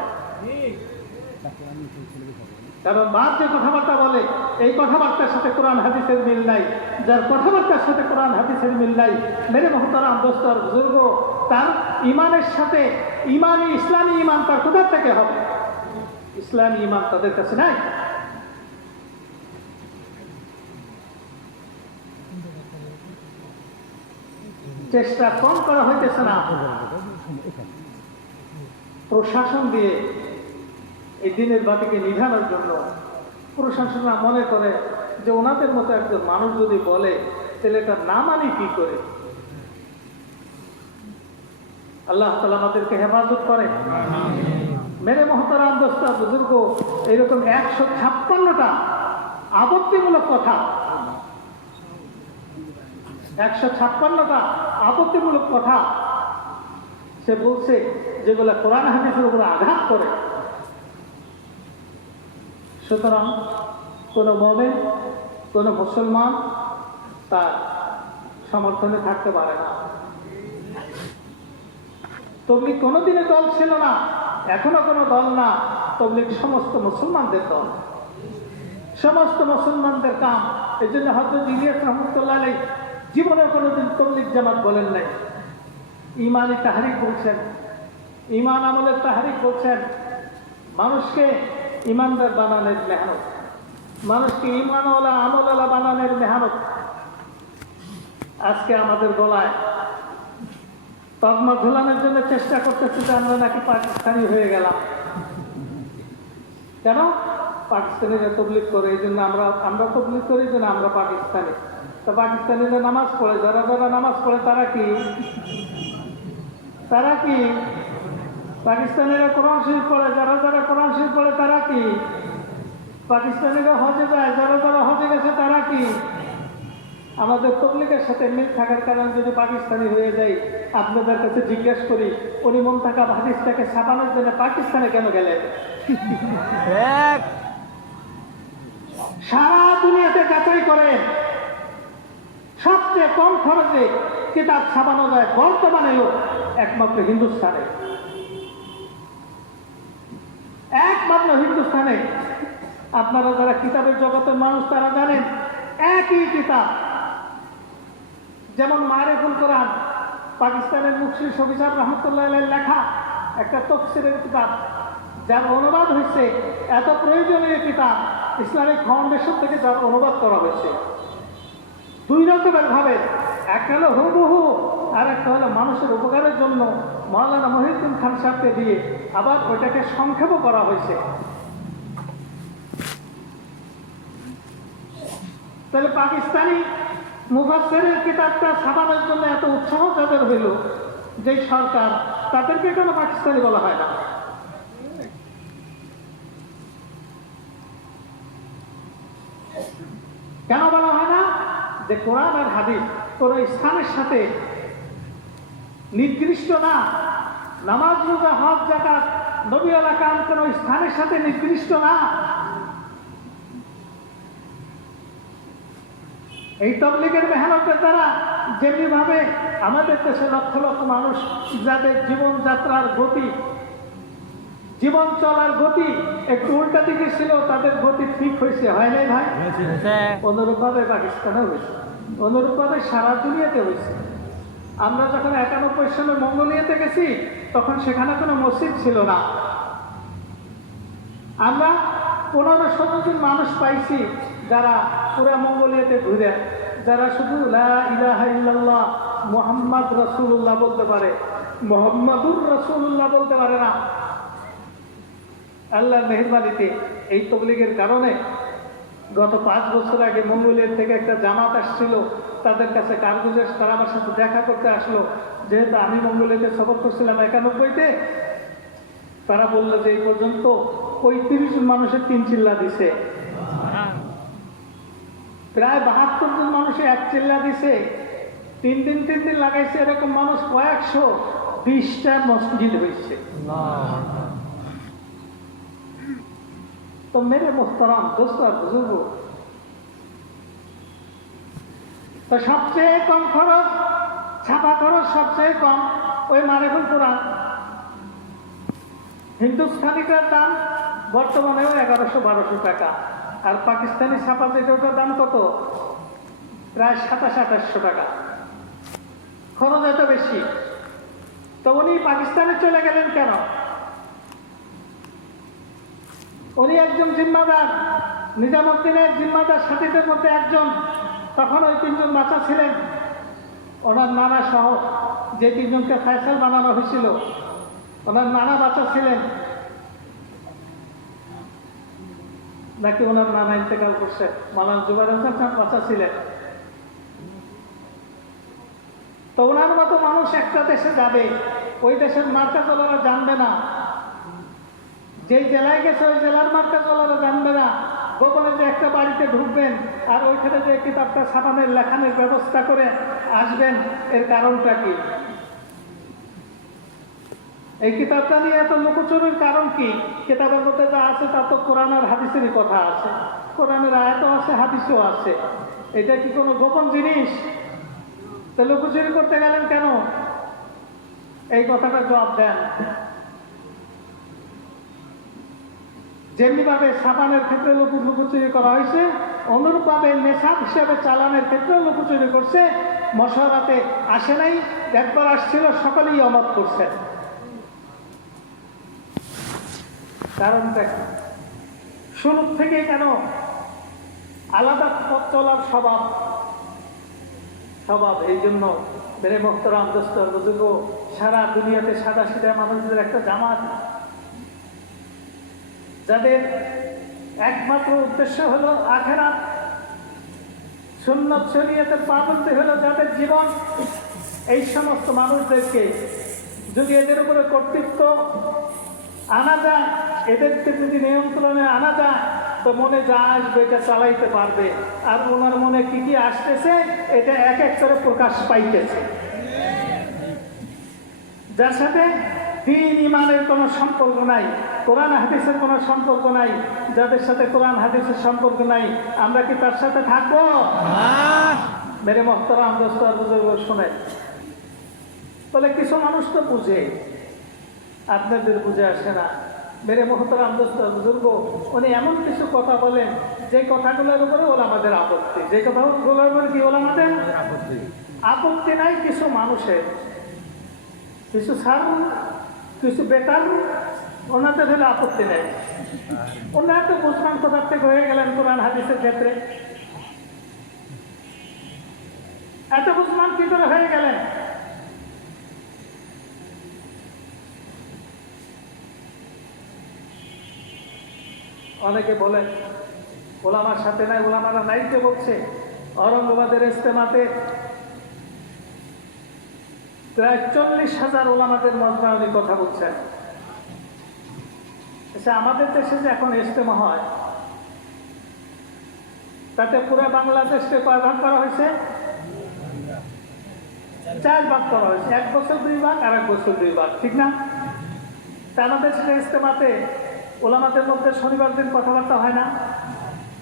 কারণ বাপ যে কথাবার্তা বলে এই কথাবার্তার সাথে কোরআন হাদিসের মিল নাই। যার কথাবার্তার সাথে কোরআন হাদিসের মিল নাই, মেরে মোহতারাম দোস্ত আর বুজুর্গ, তার ইমানের সাথে ইমানি ইসলামী ইমান তার কোথা থেকে হবে? ইসলামী ইমান তাদের কাছে নাই। চেষ্টা কম করা হইতেছে না প্রশাসন দিয়ে এই দিনের বাতিকে নিভানোর জন্য। প্রশাসনরা মনে করে যে ওনাদের মতো একজন মানুষ যদি বলে তাহলে তার না মানি কি করে। আল্লাহ তাআলা আমাদেরকে হেফাজত করে। মেরে মোহতারাম দোস্ত বুজুর্গ, এইরকম 156টা আপত্তিমূলক কথা, 156টা আপত্তিমূলক কথা সে বলছে, যেগুলো কোরআন হাদিসের উপরে আঘাত করে। সুতরাং কোনো মুমিন, কোনো মুসলমান তার সমর্থনে থাকতে পারে না। তবলিগ কোনোদিনই দল ছিল না, এখনো কোনো দল না। তবলিগ সমস্ত মুসলমানদের দল, সমস্ত মুসলমানদের কাম। এই জন্য হযরত ইলিয়াস রহমতুল্লাহ আলাইহি জীবনে কোনোদিন তবলিগ জামাত বলেন নাই। ইমানি তাহরিক বলছেন, ইমান আমলের তাহরিক বলছেন। মানুষকে ইমানদার বানানোর মেহনত, মানুষকে ইমানওয়ালা আমলওয়ালা বানানোর মেহনত। আজকে আমাদের গলায় তকমা ঝুলানোর জন্য চেষ্টা করতেছে যে আমরা নাকি পাকিস্তানি হয়ে গেলাম। কেন? পাকিস্তানিরা তবলিগ করে, এই জন্য আমরা তবলিগ করি, এই জন্য আমরা পাকিস্তানি। তো পাকিস্তানিরা নামাজ পড়ে, যারা যারা নামাজ পড়ে তারা কি? পাকিস্তানিরা কোরআন শরীফ পড়ে, যারা যারা কোরআন শরীফ পড়ে তারা কি? পাকিস্তানিরা হজে যায়, যারা যারা হজে গেছে তারা কি? আমাদের তবলিগের সাথে মিল থাকার কারণে যদি পাকিস্তানি হয়ে যাই, আপনাদের কাছে জিজ্ঞেস করি, উনি মন থাকা হাদিসটাকে ছাপানোর জন্য পাকিস্তানে কেন গেলেন? সারা দুনিয়াতে যাচাই করে সবচেয়ে কম খরচে কিতাব ছাপানো যায় বর্তমানেও একমাত্র হিন্দুস্তানে, একমাত্র হিন্দুস্তানে। আপনারা যারা কিতাবের জগতের মানুষ তারা জানেন, একই কিতাব, যেমন মারিফুল কোরআন, পাকিস্তানের মুফতি শফি সাহেব রহমতুল্লাহ আলাইহির লেখা একটা তাফসীরের কিতাব, যার অনুবাদ হয়েছে, এত প্রয়োজনীয় কিতাব, ইসলামিক ফাউন্ডেশন থেকে যার অনুবাদ করা হয়েছে। দুই রকমের ভাবে, একটা হলো হুবহু, আর একটা হলো মানুষের উপকারের জন্য মাওলানা মহিউদ্দিন খান সাহেবকে দিয়ে আবার ওইটাকে সংক্ষেপও করা হয়েছে। তাহলে পাকিস্তানি মুফাসসিরের কিতাবটা ছাপানোর জন্য এত উৎসাহ যাদের হইল, যে সরকার, তাদেরকে কেন পাকিস্তানি বলা হয় না? কেন বলা হয় না? যে কোরআন আর হাদিস কোনো স্থানের সাথে নির্দিষ্ট না। নামাজ, রোজা, হজ, যাকাত, নবীওয়ালা কাম কোনো স্থানের সাথে নির্দিষ্ট না। এই তবলিগের মেহনতের দ্বারা যেমনিভাবে আমাদের দেশে লক্ষ লক্ষ মানুষ যাদের জীবনযাত্রার গতি, জীবন চলার গতি একটু উল্টা দিকে ছিল, তাদের গতি ঠিক হয়েছে, হয় নাই ভাই? অনুরূপভাবে পাকিস্তানেও হয়েছে, অনুরূপভাবে সারা দুনিয়াতে হয়েছে। আমরা যখন 91 সালে মঙ্গোলিয়াতে গেছি, তখন সেখানে কোনো মসজিদ ছিল না। আমরা 15-16 জন মানুষ পাইছি যারা পুরা মঙ্গোলিয়াতে ঘুরে, যারা শুধু লা ইলাহা ইল্লাল্লাহ মুহাম্মদ রাসূলুল্লাহ বলতে পারে, মুহাম্মাদুর রাসূলুল্লাহ বলতে পারে না। আল্লাহর মেহেরবানিতে এই তবলিগের কারণে গত 5 বছর আগে মঙ্গোলিয়া থেকে একটা জামাত আসছিল, তাদের কাছে কারগুজার, তারা আমার সাথে দেখা করতে আসলো। যেহেতু আমি মঙ্গোলিয়াতে সফর করছিলাম 91-তে, তারা বললো যে এই পর্যন্ত 35 জন মানুষের 3 চিল্লা দিছে, প্রায় 72 জন মানুষের 1 চিল্লা দিছে, 3 দিন লাগাইছে। এরকম মানুষ কয়েকশো, 20টা মসজিদ হয়েছে। তো মেরে মোহতারাম দোস্ত আর বুজুর্গ, তো সবচেয়ে কম খরচ, ছাপা খরচ সবচেয়ে কম ওই মারিফুল কোরআন। হিন্দুস্তানিটার দাম বর্তমানেও 1100-1200 টাকা, আর পাকিস্তানি ছাপা যেটার দাম কত? প্রায় 2700-2800 টাকা। খরচ এত বেশি। তো উনি পাকিস্তানে চলে গেলেন কেন? উনি একজন জিম্মাদার, নিজামুদ্দিনের জিম্মাদার সাথীদের মধ্যে একজন। তখন ওই 3 জন বাচ্চা ছিলেন, ওনার নানা সহ, যে 3 জনকে ফয়সাল বানানো হয়েছিল, ওনার নানা বাচ্চা ছিলেন, নাকি ওনার নানা ইন্তেকাল করছে, মাওলানা জুবাইর হোসেন বাচ্চা ছিলেন। তো ওনার মতো মানুষ একটা দেশে যাবে, ওই দেশের মার্কাজ ওনারা জানবে না, যেই জেলায় গেছে ওই জেলার মার্কাজ ওনারা জানবে না। গোপনে যে একটা বাড়িতে ঢুকবেন আর ওইখানে যে কিতাবটা ছাপানোর লেখানোর ব্যবস্থা করে আসবেন, এর কারণটা কি? এই কিতাবটা নিয়ে এত লুকোচুরির কারণ কি? কিতাবের মধ্যে যা আছে তা তো কোরআন আর হাদিসেরই কথা আছে। কোরআনের আয়াতও আছে, হাদিসও আছে। এটা কি কোনো গোপন জিনিস? তো লুকোচুরি করতে গেলেন কেন? এই কথাটা জবাব দেন। যেমনিভাবে সাবানের ক্ষেত্রে লুকোচুরি করা হয়েছে, অনুরূপভাবে নেশাদ হিসেবে চালানের ক্ষেত্রেও লুকোচুরি করছে। মশওয়ারাতে আসে নাই, একবার আসছিল, সকলেই অমত করছে। কারণটা কি? শুরু থেকে কেন আলাদা পথ চলার স্বভাব এই জন্য মেরে মোহতারাম দোস্ত বুজুর্গ, সারা দুনিয়াতে সাদা সিধা মানুষদের একটা জামাত, যাদের একমাত্র উদ্দেশ্য হলো আখিরাত, সুন্নাত শরীয়তের পাবন্দি হলো যাদের জীবন। এই সমস্ত মানুষদেরকে যদি এদের উপরে কর্তৃত্ব আনা যায়, এদেরকে যদি নিয়ন্ত্রণে আনা যায়, তো মনে যা আসবে এটা চালাইতে পারবে। আর ওনার মনে কি কি আসতেছে এটা এক এক করে প্রকাশ পাইতেছে। যার সাথে দ্বীন ইমানের কোনো সম্পর্ক নাই, কোরআন হাদিসের কোনো সম্পর্ক নাই, যাদের সাথে কোরআন হাদিসের সম্পর্ক নাই, আমরা কি তার সাথে থাকবো? মেরে মোহতারাম দোস্ত বুজুর্গ শোনে, বলে কিছু মানুষ তো বুঝে, আপনাদের বুঝে আসে না। মেরে মোহতারাম দোস্ত বুজুর্গ, উনি এমন কিছু কথা বলেন যে কথাগুলোর উপরে ওলামাদের আপত্তি। যে কথাগুলোর উপরে কি ওলামাদের আপত্তি নাই? কিছু মানুষের, কিছু সার, কিছু বেকার, ওনাদের হলে আপত্তি নেই। ওনারা তো বুঝমান কোথার থেকে হয়ে গেলেন কোরআন হাদিসের ক্ষেত্রে? এত বুঝমান কি করে হয়ে গেলেন? অনেকে বলেন ওলামার সাথে নাই, ওলামারা নাই কে বলছে? ঔরঙ্গাবাদের ইজতেমাতে প্রায় 40,000 ওলামাদের মজমা উনি কথা বলছেন। আচ্ছা, আমাদের দেশে যে এখন ইজতেমা হয়, তাতে পুরো বাংলাদেশকে কয় ভাগ করা হয়েছে? 4 ভাগ করা হয়েছে। 1 বছর 2 ভাগ, আর 1 বছর 2 ভাগ, ঠিক না? তা আমাদের সেটা ইজতেমাতে ওলামাদের মধ্যে শনিবার দিন কথাবার্তা হয় না?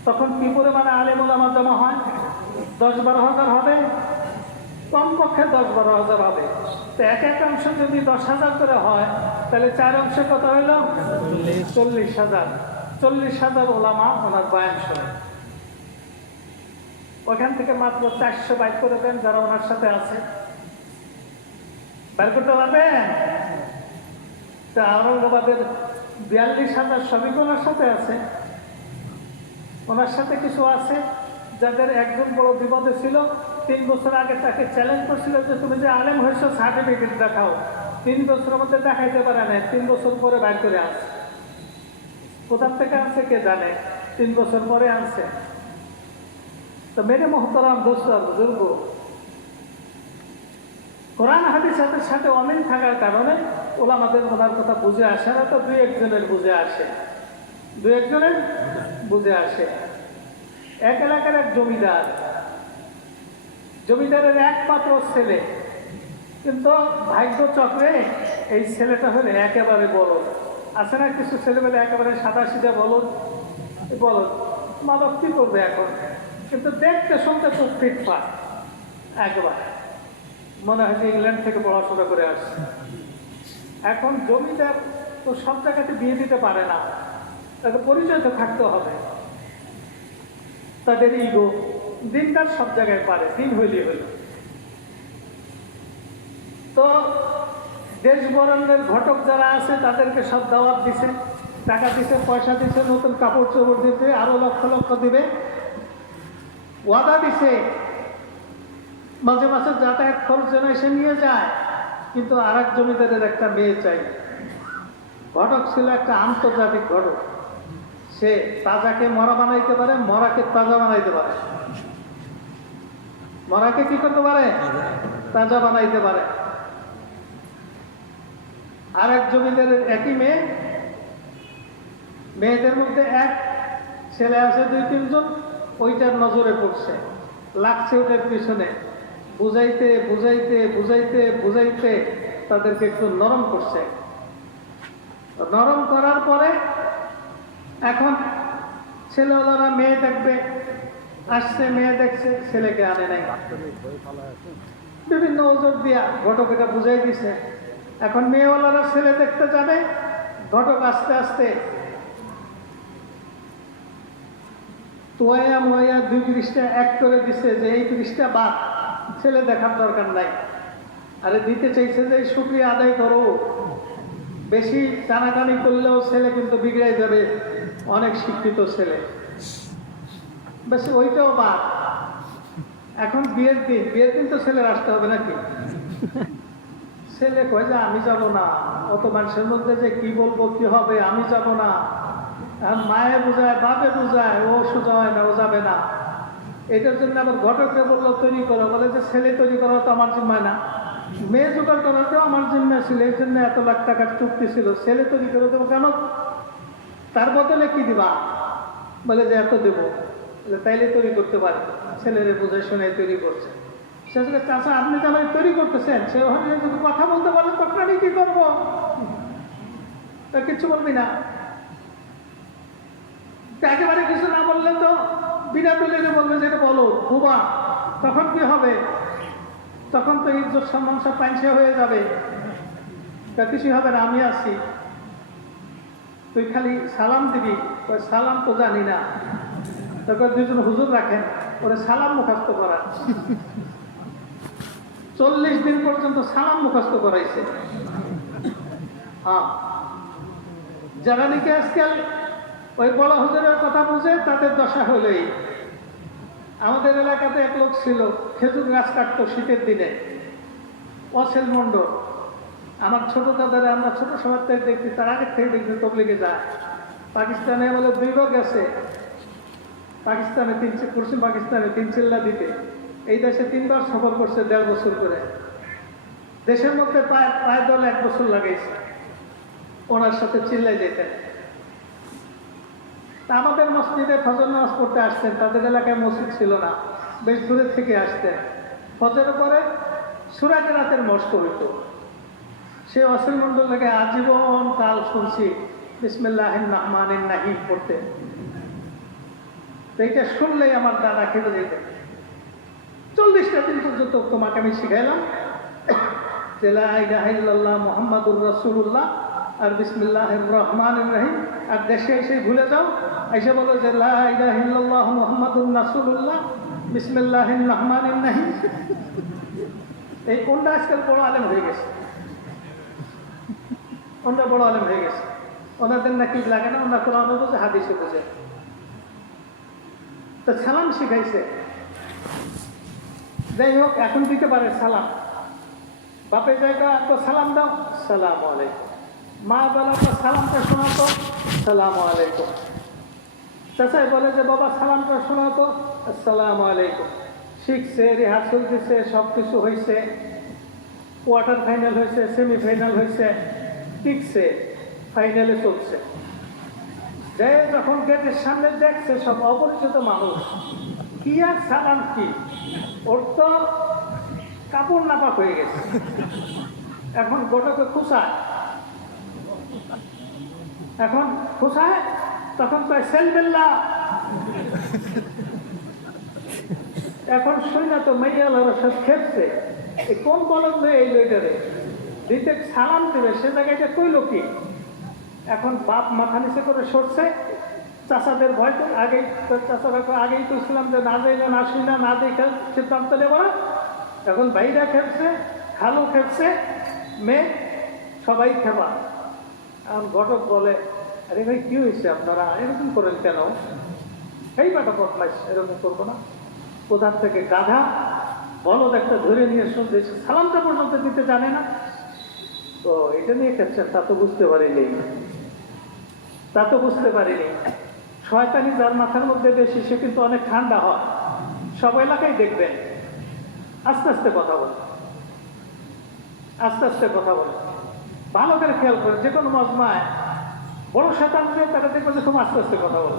তখন কি পরিমাণে আলেম ওলামা জমা হয়? 10-12 হাজার হবে, কমপক্ষে 10-12 হাজার হবে। তো এক অংশ যদি 10,000 করে হয়, তাহলে 4 অংশে কত হইল? 40,000। 40,000 ওলামা ওনার বয়ান শোনে। ওখান থেকে মাত্র 400 বাইর করে দেন যারা ওনার সাথে আছে। বাইর করতে পারবেন? তা ঔরঙ্গাবাদের 42,000 সবই ওনার সাথে আছে। ওনার সাথে কিছু আছে যাদের একজন বড় বিপদে ছিল, 3 বছর আগে তাকে চ্যালেঞ্জ করছিল যে তুমি যে আলেম হয়েছো সার্টিফিকেট দেখাও। 3 বছরের মধ্যে দেখাইতে পারে না, 3 বছর পরে বাইর করে আনছে। কোথার থেকে আনছে কে জানে, 3 বছর পরে আনছে। তো মেরে মোহতারাম দোস্ত বুজুর্গ, কোরআন হাদিসের সাথে অমিল থাকার কারণে ওলামাদের ওনার কথা বুঝে আসে না, তো 2-1 জনের বুঝে আসে, 2-1 জনের বুঝে আসে। এক এলাকার এক জমিদার, জমিদারের একমাত্র ছেলে, কিন্তু ভাগ্য চক্রে এই ছেলেটা হলে একেবারে বলদ। আছে না কিছু ছেলেমেলে একেবারে সাদা সিধা বলদ, মাদক কি করবে এখন, কিন্তু দেখতে শুনতে খুব ফিটফাট, একবার মনে হয় যে ইংল্যান্ড থেকে পড়াশোনা করে আসছে। এখন জমিদার তো সব জায়গাতে বিয়ে দিতে পারে না, তাদের পরিচয় তো থাকতে হবে। তাদের ইগো, দিনদার সব জায়গায় পারে, দিন হইলে হইল। তো দেশ বরণের ঘটক যারা আছে তাদেরকে সব দাওয়াত দিছে, টাকা দিছে, পয়সা দিছে, নতুন কাপড় চোপড় দিবে, আরো লক্ষ লক্ষ দিবে, ওয়াদা দিছে মাঝে মাঝে যাতায়াত খরচ যেন এসে নিয়ে যায়। কিন্তু আর এক জমিদারের একটা মেয়ে চাই। ঘটক ছিল একটা আন্তর্জাতিক ঘটক, সে তাজাকে মরা বানাইতে পারে, মরাকে তাজা বানাইতে পারে। মরাকে কি করতে পারে? তাজা বানাইতে পারে। আর এক জমিদারের একই মেয়ে, মেয়েদের মধ্যে এক ছেলে আছে 2-3 জন, ওইটার নজরে পড়ছে, লাগছে ওদের পিছনে, বুঝাইতে বুঝাইতে বুঝাইতে বুঝাইতে তাদেরকে একটু নরম করছে। নরম করার পরে এখন ছেলেওয়ালারা মেয়ে দেখবে, আসছে মেয়ে দেখছে, ছেলেকে আনে নাই, বিভিন্ন ওজোর দিয়া ঘটক এটা বুঝাই দিছে। এখন মেয়েওয়ালারা ছেলে দেখতে যাবে, ঘটক আস্তে আস্তে তোয়া মোয়া 2 পৃষ্ঠা এক করে দিছে যে এই পৃষ্ঠা বাদ, ছেলে দেখার দরকার নাই। আরে দিতে চাইছে যে শুকরিয়া আদায় করো, বেশি টানাটানি করলেও ছেলে কিন্তু বিগড়ে যাবে, অনেক শিক্ষিত ছেলে, বেশি ওইটাও বাদ। এখন বিয়ের দিন তো ছেলের আসতে হবে নাকি? ছেলে কয় যে আমি যাব না, অত মানুষের মধ্যে যে কি বলবো কি হবে, আমি যাব না। আর মায়ে বুঝায়, বাপে বুঝায়, ও সোজা হয় না, ও যাবে না। এটার জন্য আবার ঘটককে বললো তৈরি করো, বলে যে ছেলে তৈরি করা তো আমার জিম্মায় না, মেয়ে জোগাড় করাটাও আমার জিম্মায় ছিল, এই জন্য এত লাখ টাকার চুক্তি ছিল, ছেলে তৈরি করে দেবো কেন? তার বদলে কি দিবা? বলে যে এত দেবো। তাইলে তৈরি করতে পারে, ছেলেরে বুঝে শুনে তৈরি করছে। সে চাচা আপনি তো আমায় তৈরি করতেছেন, সে ভাবলে যদি কথা বলতে পারেন তখন আমি কি করবো? তা কিচ্ছু বলবি না, একেবারে কিছু না বললে তো বিনা দলিলে বলবে যে এটা বলো বুবা, তখন কি হবে? তখন তো ইজ্জত সম্মান সব পাইছে হয়ে যাবে। তা কিছুই হবে না, আমি আছি, তুই খালি সালাম দিবি। সালাম তো জানি না। তখন 2 জন হুজুর রাখেন, ওরা সালাম মুখস্থ করা, 40 দিন পর্যন্ত সালাম মুখস্থ করাইছে। হ্যাঁ, যারা নাকি আজকাল ওই বড় হুজুরের কথা বুঝে তাদের দশা হলেই। আমাদের এলাকাতে এক লোক ছিল, খেজুর গাছ কাটতো শীতের দিনে, অসেল মন্ডল। আমার ছোট দাদারা আমরা ছোট সময় থেকে দেখছি, তার আগের থেকে দেখছি তবলিগে যায়। পাকিস্তানে বলে 2 বার গেছে, পাকিস্তানে পশ্চিম পাকিস্তানে 3 চিল্লা দিতে, এই দেশে 3 বার সফর করছে 1.5 বছর করে। দেশের মধ্যে প্রায় দল 1 বছর লাগাইছে ওনার সাথে চিল্লাই যেতেন। আমাদের মসজিদে ফজর নামাজ পড়তে আসতেন, তাদের এলাকায় মসজিদ ছিল না, বেশ দূরের থেকে আসতেন। ফজরের পরে সূরা কেরাতের মশক হইত। সে অসিল মন্ডল থেকে আজীবন কাল শুনছি বিসমিল্লাহির রহমানির রহিম পড়তে। এইটা শুনলেই আমার দাদা খেতে যেতেন। 40টা দিন পর্যন্ত তোমাকে আমি শিখাইলাম যে লা ইলাহা ইল্লাল্লাহ মুহাম্মাদুর রাসূলুল্লাহ আর বিসমিল্লাহির রহমানির রহিম। আর দেশে এসে ভুলে যাও, এসে বলো যে লা ইলাহা ইল্লাল্লাহ মুহাম্মাদুর রাসূলুল্লাহ বিসমিল্লাহির রহমানির রহিম। এই কোনটা আজকাল বড় আলেম হয়ে গেছে, ওনারা বড় আলেম হয়ে গেছে। ওনাদের নাকি লাগে না, ওনারা কোরআন বোঝে, হাদিসে বোঝে। তো সালাম শিখাইছে। যাই হোক, এখন দিতে পারে সালাম। বাপের জায়গা তো সালাম দাও, সালাম আলাইকুম। মা বেলা তো সালামটা শোনাতো, সালাম আলাইকুম। চাচাই বলে যে বাবা সালামটা শোনাতো, আসসালামু আলাইকুম। শিখছে, রিহার্সেল দিচ্ছে, সব কিছু হয়েছে, কোয়ার্টার ফাইনাল হয়েছে, সেমিফাইনাল হয়েছে, টিকছে, ফাইনালে চলছে। যে যখন গেটের সামনে দেখছে সব অপরিচিত মানুষ, কি আর সালাম কি, ওর তো কাপড় নাপাক হয়ে গেছে। এখন গোটাকে খুশায়, এখন খুশায়, তখন কয় সেলবেল্লা। এখন শুই না তো মেয়েরা সব খেপছে, এই কোন বলদ মেয়ে এই লইটারে দিতে সালাম দেবে, সে জায়গাটা কইল কি? এখন বাপ মাথা নিচে করে সরছে, চাচাদের ভয় তো আগেই, চাচারা আগেই কইছিলাম যে না যাইলে না শুই না, না দেখে সিদ্ধান্ত নেব না। এখন ভাইরা খেপছে, খালু খেপছে, মেয়ে সবাই খেপা। এখন ঘটক বলে, আরে ভাই কি হয়েছে, আপনারা এরকম করেন কেন? এই বাটা বদমাইশ, এরকম করবো না। কোথার থেকে গাধা বলদ একটা ধরে নিয়ে শুনতে, সালামটা পর্যন্ত দিতে জানে না। তো এটা নিয়ে খেপছেন, তা তো বুঝতে পারিনি, তা তো বুঝতে পারিনি। শয়তানি যার মাথার মধ্যে বেশি, সে কিন্তু অনেক ঠান্ডা হয়। সব এলাকায় দেখবেন, আস্তে আস্তে কথা বলে, আস্তে আস্তে কথা বলে। ভালো করে খেয়াল করে, যে কোনো মজমায় বড় শয়তান যে তারা দেখবেন খুব আস্তে আস্তে কথা বলে।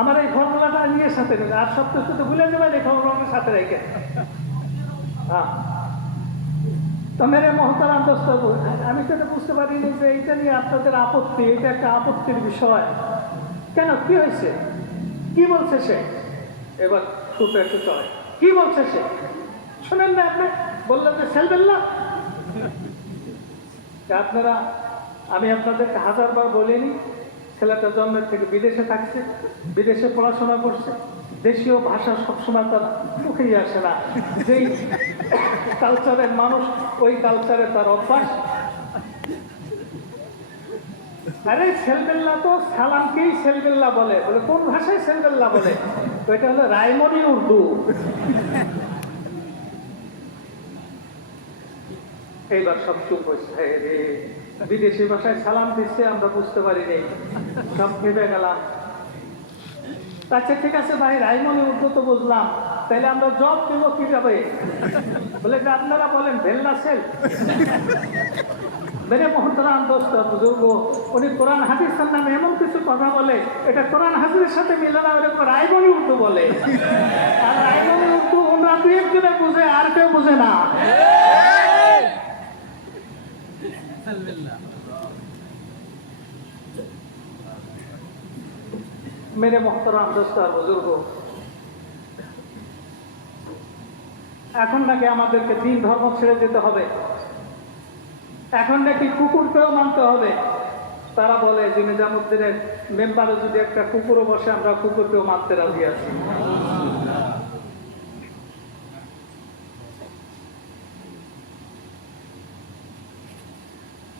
আমার এই ফর্মুলাটা নিয়ে সাথে নেবে, আর সব কিছু তো ভুলে যাবেন, এই ফর্মুলাটার সাথে রেখে। হ্যাঁ, তো মেরে মহতারাম দোস্ত, আমি তো এটা বুঝতে পারিনি যে এইটা নিয়ে আপনাদের আপত্তি, এটা একটা আপত্তির বিষয়। কেন, কি হয়েছে, কি বলছে সে? এবার খুব একটু চলে, কি বলছে সে শোনেন না আপনি? বললেন যে সেলবেল্লা। আপনারা, আমি আপনাদেরকে হাজারবার বলিনি, ছেলেটা জন্মের থেকে বিদেশে থাকছে, বিদেশে পড়াশোনা করছে, দেশীয় ভাষা সবসময় তার মুখেই আসে না। যেই কালচারের মানুষ, ওই কালচারে তার অভ্যাস। আরে সেলবেল্লা তো সালামকেই সেলবেল্লা বলে। বলে কোন ভাষায় সেলবেল্লা বলে? তো এটা হলো রায়মনি উর্দু। এইবার সব চুপ হয়েছে। রে, বিদেশি ভাষায় সালাম দিচ্ছে, আমরা বুঝতে পারি নেই, সব ভেবে গেলাম। আচ্ছা ঠিক আছে ভাই, রায়মনি উর্দু তো বুঝলাম, তাহলে আমরা জব দেবো কিভাবে? বলে যে আপনারা বলেন ভেল্লা সেল। মেরে মহতারাম দোস্ত বুজুর্গ, উনি কোরআন হাদিসের নামে এমন কিছু কথা বলে, এটা কোরআন হাদিসের সাথে মিলে না, ওরকম রায়মনি উর্দু বলে। আর রায়মনি উর্দু ওনারা দুই একজনে বুঝে, আর কেউ বুঝে না। মেরে মহতারাম দোস্ত আর বুজুর্গ, এখন নাকি আমাদেরকে দিন ধর্ম ছেড়ে যেতে হবে, এখন নাকি কুকুরকেও মানতে হবে। তারা বলে যে নিজামুদ্দিনের মেম্বারে যদি একটা কুকুরও বসে, আমরা কুকুরকেও মানতে রাজি আছি।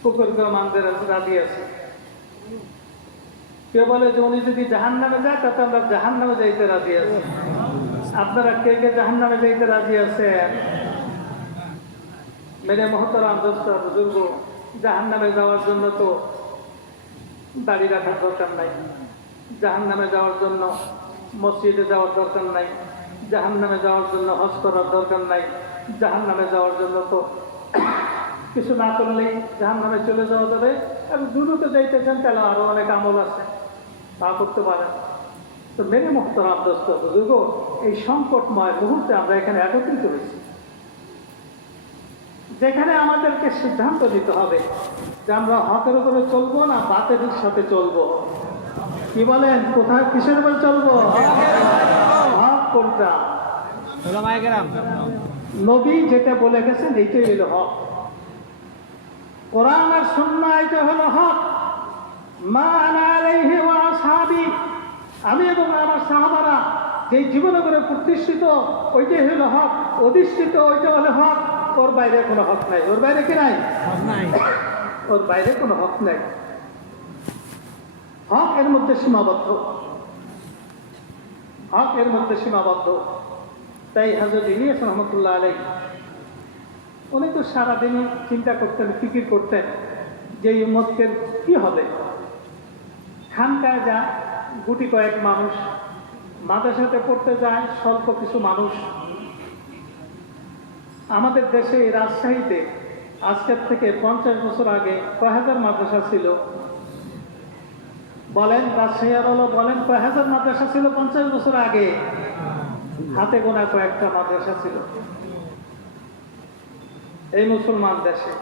কুকুরকেও মানতে রাজি আছি। কেউ বলে যে উনি যদি জাহান্নামে যায়, তাতে আমরা জাহান্নামে যাইতে রাজি আছি। আপনারা কে কে জাহান্নামে যাইতে রাজি আছেন? মেরে মহতারাম দোস্ত বুজুর্গ, জাহান্নামে যাওয়ার জন্য তো দাড়ি রাখার দরকার নাই, জাহান্নামে যাওয়ার জন্য মসজিদে যাওয়ার দরকার নাই, জাহান্নামে যাওয়ার জন্য হজ করার দরকার নাই, জাহান্নামে যাওয়ার জন্য তো কিছু না করলেই জাহান্নামে চলে যাওয়া যাবে। আর দূরতে যাইতে চান, তাহলে আরো অনেক আমল আছে, তা করতে পারেন। তো মেরে মহতারাম দোস্ত বুজুর্গ, এই সংকটময় মুহূর্তে আমরা এখানে একত্রিত হয়েছি, যেখানে আমাদেরকে সিদ্ধান্ত নিতে হবে যে আমরা হকের উপরে চলবো না বাতিলের সাথে চলবো। কি বলেন, কোথায় কিসের উপরে চলবো? হক কোনটা? নবী যেটা বলে গেছেন এইটাই হলো হক। কোরআন আর সুন্নাহ এটা হলো হক। মা আনা আলাইহি ওয়া আসহাবি, আমি এবং আমার সাহাবারা যে জীবনে করে প্রতিষ্ঠিত, ওইটাই হলো হক। অধিষ্ঠিত ওইটা হলো হক। ওর বাইরে কোনো হক নাই। ওর বাইরে কি নাই? ওর বাইরে কোনো হক নাই। হক এর মধ্যে সীমাবদ্ধ, হক এর মধ্যে সীমাবদ্ধ। তাই হযরত ইলিয়াস রহমতুল্লাহ আলাইহি, উনি তো সারাদিনই চিন্তা করতেন, ফিকির করতেন যে এই উম্মতের কি হবে। খানকায় যা গুটি কয়েক মানুষ, মাদ্রাসাতে পড়তে যায় স্বল্প কিছু মানুষ। আমাদের দেশে রাজশাহীতে আজকের থেকে 50 বছর আগে কয় হাজার মাদ্রাসা ছিল? বলেন, রাজশাহী আর হলো বলেন, কয় হাজার মাদ্রাসা ছিল 50 বছর আগে? হাতে গোনা কয়েকটা মাদ্রাসা ছিল এই মুসলমান দেশে।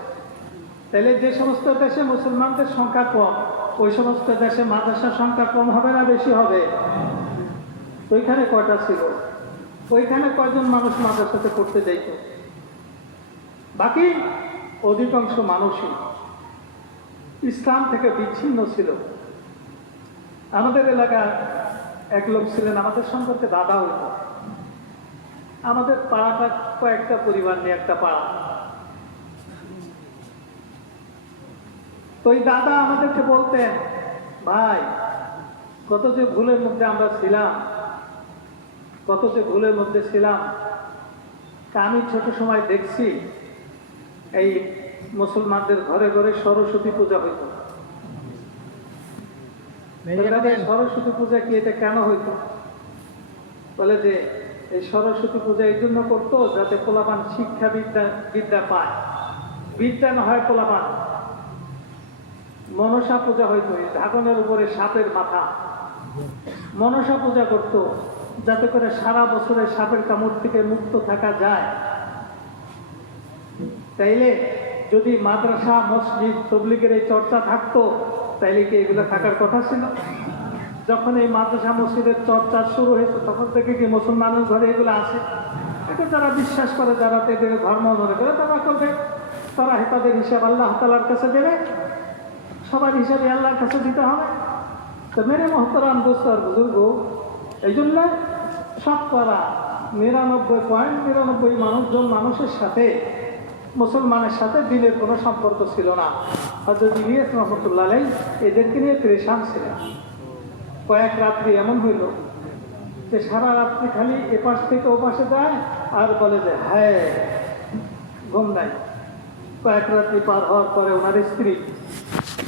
তাহলে যে সমস্ত দেশে মুসলমানদের সংখ্যা কম, ওই সমস্ত দেশে মাদ্রাসার সংখ্যা কম হবে না বেশি হবে? ওইখানে কয়টা ছিল? ওইখানে কয়জন মানুষ মাদ্রাসাতে পড়তে যাইত? বাকি অধিকাংশ মানুষই ইসলাম থেকে বিচ্ছিন্ন ছিল। আমাদের এলাকার এক লোক ছিলেন, আমাদের সম্পর্কে দাদা হইত। আমাদের পাড়াটা কয়েকটা পরিবার নিয়ে একটা পাড়া। তো ওই দাদা আমাদেরকে বলতেন, ভাই কত যে ভুলের মধ্যে আমরা ছিলাম, কত যে ভুলের মধ্যে ছিলাম। তা আমি ছোট সময় দেখছি এই মুসলমানদের ঘরে ঘরে সরস্বতী পূজা হইত। সরস্বতী পূজা কি, এটা কেন হইত? বলে যে এই সরস্বতী পূজা এই জন্য করতো যাতে পোলাপান শিক্ষা বিদ্যা পায়, বিদ্যা না হয় পোলাপান। মনসা পূজা হইতো, ঢাকনের উপরে সাপের মাথা, মনসা পূজা করত যাতে করে সারা বছরে সাপের কামড় থেকে মুক্ত থাকা যায়। তাইলে যদি মাদ্রাসা মসজিদ তবলিগের এই চর্চা থাকতো তাইলে কি এগুলো থাকার কথা ছিল? যখন এই মাদ্রাসা মসজিদের চর্চা শুরু হয়েছে তখন থেকে কি মুসলমানের ঘরে এগুলো আসে? এটা যারা বিশ্বাস করে, যারা এদের ধর্ম মনে করে তারা করবে, তারা তাদের হিসাব আল্লাহ তাআলার কাছে দেবে, সবার হিসাবে আল্লাহর কাছে দিতে হবে। তো মেরে মহতরাম দোস্ত আর বুজুর্গ, এই জন্য শতকরা 99.99 মানুষের সাথে, মুসলমানের সাথে দিনের কোনো সম্পর্ক ছিল না। হযরত ইলিয়াস রহমতুল্লাহ আলাইহি এদেরকে নিয়ে পরেশান ছিলেন। কয়েক রাত্রি এমন হইল যে সারা রাত্রি খালি এপাশ থেকে ওপাশে যায় আর বলে যে হ্যাঁ ঘুম নাই। কয়েক রাত্রি পার হওয়ার পরে ওনার স্ত্রী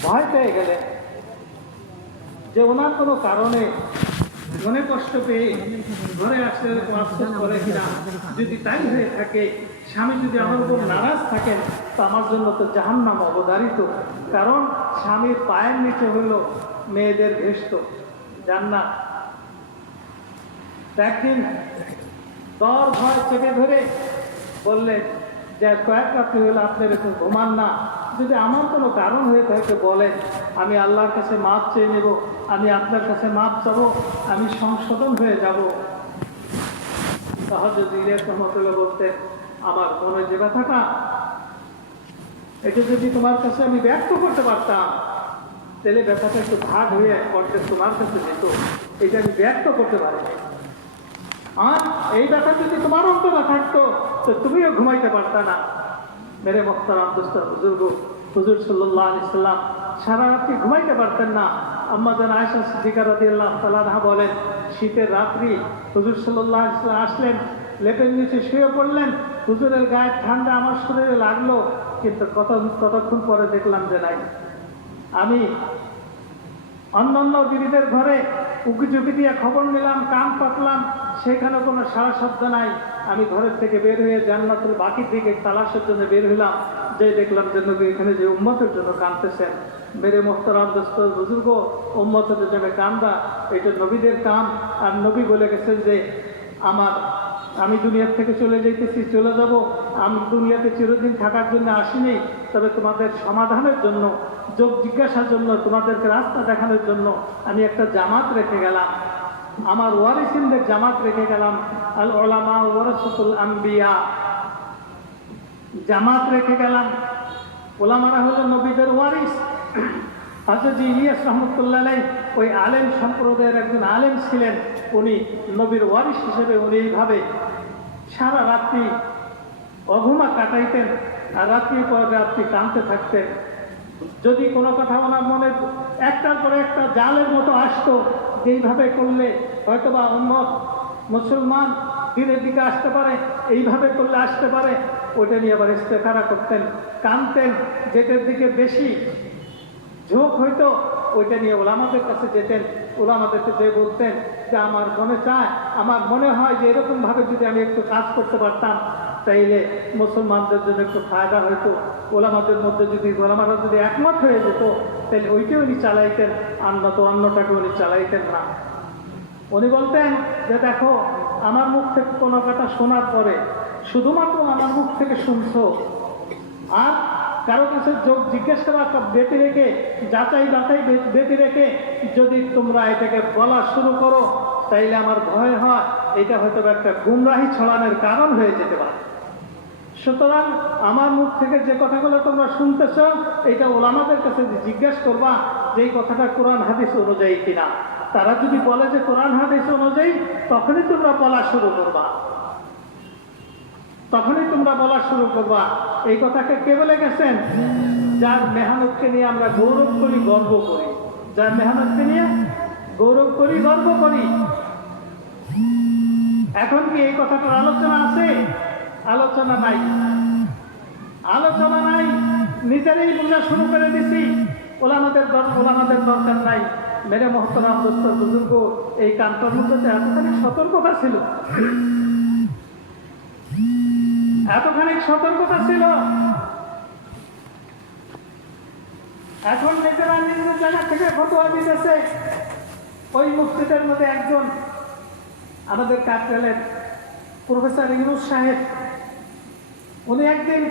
ভয় পেয়ে গেলেন যে ওনার কোনো কারণে মনে কষ্ট পেয়ে ঘরে আসলে আফসোস করে কিনা। যদি তাই হয়ে থাকে, স্বামী যদি আমার উপর নারাজ থাকেন তো আমার জন্য তো জাহান্নাম অবধারিত। কারণ স্বামীর পায়ের নিচে হইল মেয়েদের ভেস্ত জান্নাত। একদিন দর ভয় চেপে ধরে বললেন যে কয়েক রাত্রি হলে আপনি এরকম ঘুমান না, যদি আমার কোনো কারণ হয়ে থাকে বলেন, আমি আল্লাহর কাছে মাপ চেয়ে নেব, আমি আপনার কাছে মাপ চাবো, আমি সংশোধন হয়ে যাব। তাহলে ইলিয়াস রহমতুল্লাহ বলতেন, আমার মনে যে ব্যথাটা, এটা যদি তোমার কাছে আমি ব্যক্ত করতে পারতাম তাহলে ব্যথাটা একটু ভাগ হয়ে করতে তোমার কাছে যেত, এটা আমি ব্যক্ত করতে পারি। আর এই ব্যথা যদি তোমার অন্তরে থাকতো তো তুমিও ঘুমাইতে পারতা না। মেরে মোহতারাম দোস্ত বুজুর্গ, হুজুর সাল্লাল্লাহু আলাইহি সাল্লাম সারা রাত্রি ঘুমাইতে পারতেন না। আম্মা জান আয়েশা সিদ্দিকা রাদিয়াল্লাহু তাআলা আনহা বলেন, শীতের রাত্রি হুজুর সাল্লাল্লাহু আলাইহি সাল্লাম আসলেন, লেপের নিচে শুয়ে পড়লেন, হুজুরের গায়ে ঠান্ডা আমার শরীরে লাগলো, কিন্তু কতক্ষণ পরে দেখলাম যে নাই। আমি অন্যান্য বিবিদের ঘরে উকি ঝুঁকি দিয়ে খবর নিলাম, কান পাতলাম, সেখানে কোনো সারা শব্দ নাই। আমি ঘরের থেকে বের হয়ে জান্নাতুল বাকির দিকে তালাশের জন্য বের হলাম, যে দেখলাম যে নবী এখানে যে উম্মতের জন্য কাঁদতেছেন। মেরে মোহতারাম দোস্ত বুজুর্গ, উম্মতের জন্য কান্দা এটা নবীদের কাম। আর নবী বলে গেছেন যে আমি দুনিয়ার থেকে চলে যাইতেছি, চলে যাব, আমি দুনিয়াতে চিরদিন থাকার জন্য আসিনি, তবে তোমাদের সমাধানের জন্য, যোগ জিজ্ঞাসার জন্য, তোমাদেরকে রাস্তা দেখানোর জন্য আমি একটা জামাত রেখে গেলাম, আমার ওয়ারিসিনদের জামাত রেখে গেলাম। আল উলামা ওয়ারাসাতুল আম্বিয়া, জামাত রেখে গেলাম। ওলামারা হলো নবীদের ওয়ারিস। হযরত ইলিয়াস রহমতুল্লাহ আলাইহি ওই আলেম সম্প্রদায়ের একজন আলেম ছিলেন। উনি নবীর ওয়ারিস হিসেবে উনি এইভাবে সারা রাত্রি অঘুমা কাটাইতেন, আর রাত্রির পর রাত্রি কাঁদতে থাকতেন। যদি কোনো কথা ওনার মনে একটার পরে একটা জালের মতো আসতো, যেইভাবে করলে হয়তোবা উম্মত মুসলমান দিনের দিকে আসতে পারে, এইভাবে করলে আসতে পারে, ওইটা নিয়ে আবার ইস্তেখারা করতেন, কাঁদতেন। যেটার দিকে বেশি ঝোঁক হইতো ওইটা নিয়ে ওলামাদের কাছে যেতেন, ওলামাদেরকে যে বলতেন যে আমার মনে চায়, আমার মনে হয় যে এরকমভাবে যদি আমি একটু কাজ করতে পারতাম তাইলে মুসলমানদের জন্য একটু ফায়দা হইতো। ওলামাদের মধ্যে যদি ওলামারা যদি একমত হয়ে যেত তাহলে ওইটাই উনি চালাইতেন, অন্যটাকে উনি চালাইতেন না। উনি বলতেন যে দেখো, আমার মুখ থেকে কোনো কথা শোনার পরে শুধুমাত্র আমার মুখ থেকে শুনছো, আর কারো কাছে যোগ জিজ্ঞাসা করা বেঁধে রেখে, যাচাই বেঁধে রেখে যদি তোমরা এটাকে বলা শুরু করো তাইলে আমার ভয় হয় এটা হয়তো একটা গুমরাহি ছড়ানোর কারণ হয়ে যেতে পারে। সুতরাং আমার মুখ থেকে যে কথাগুলো তোমরা শুনতেছ এটা ওলামাদের কাছে জিজ্ঞাসা করবা যে এই কথাটা কোরআন হাদিস অনুযায়ী কিনা। তারা যদি বলে যে কোরআন হাদিস অনুযায়ী, তখনই তোমরা বলা শুরু করবা, তখনই তোমরা বলা শুরু করবা। এই কথাকে কে বলে গেছেন? যার মেহনতকে নিয়ে আমরা গৌরব করি, গর্ব করি। যার মেহনতকে নিয়ে গৌরব করি, গর্ব করি। এখন কি এই কথাটার আলোচনা আছে? আলোচনা নাই, আলোচনা নাই। নিজেরাই বোঝা শুরু করে দিছি, ওলামাদের দরকার নাই। মেরে মোহতারাম দোস্ত বুজুর্গ, এই কান্তার মধ্যে এতখানি সতর্কতা ছিল, এতখানি সতর্কতা ছিল। এখন নিজেরা নিজের জায়গা থেকে ফতোয়া দিতেছে। ওই মুফতিদের মধ্যে একজন আমাদের কাকরাইলের প্রফেসর ইউনুস সাহেব, উনি একদিন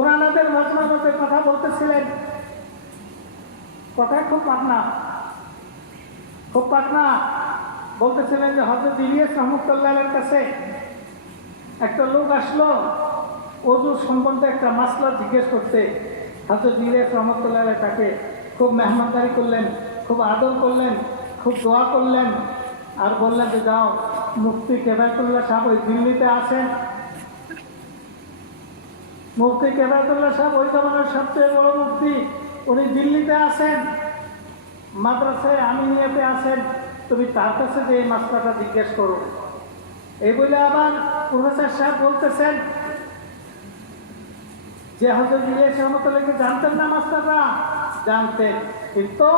পুরানাদের মাঝে মাঝে কথা বলতেছিলেন, কথায় খুব পাকনা বলতেছিলেন যে হযরত ইলিয়াস রহমতুল্লাহের কাছে একটা লোক আসলো ওযু সম্বন্ধে একটা মাসলা জিজ্ঞেস করতে। হযরত ইলিয়াস রহমতুল্লাহ তাকে খুব মেহমানদারি করলেন, খুব আদর করলেন, খুব দোয়া করলেন, আর বললেন যে যাও, মুফতি কেফায়েতুল্লাহ সাহেব ওই দিল্লিতে আছেন, মুফতি কেফায়েতুল্লাহ সাহেব ওই জমানার সবচেয়ে বড় মুফতি, উনি দিল্লিতে আছেন, মাদ্রাসায় আমিনিয়াতে আছেন, তুমি তার কাছে যে এই মাসলাটা জিজ্ঞেস করো। এই বলে আবার প্রফেসর সাহেব বলতেছেন যে হযরত ইলিয়াস রহমতুল্লাহকে জানতেন না মাসলাটা? জানতেন, কিন্তু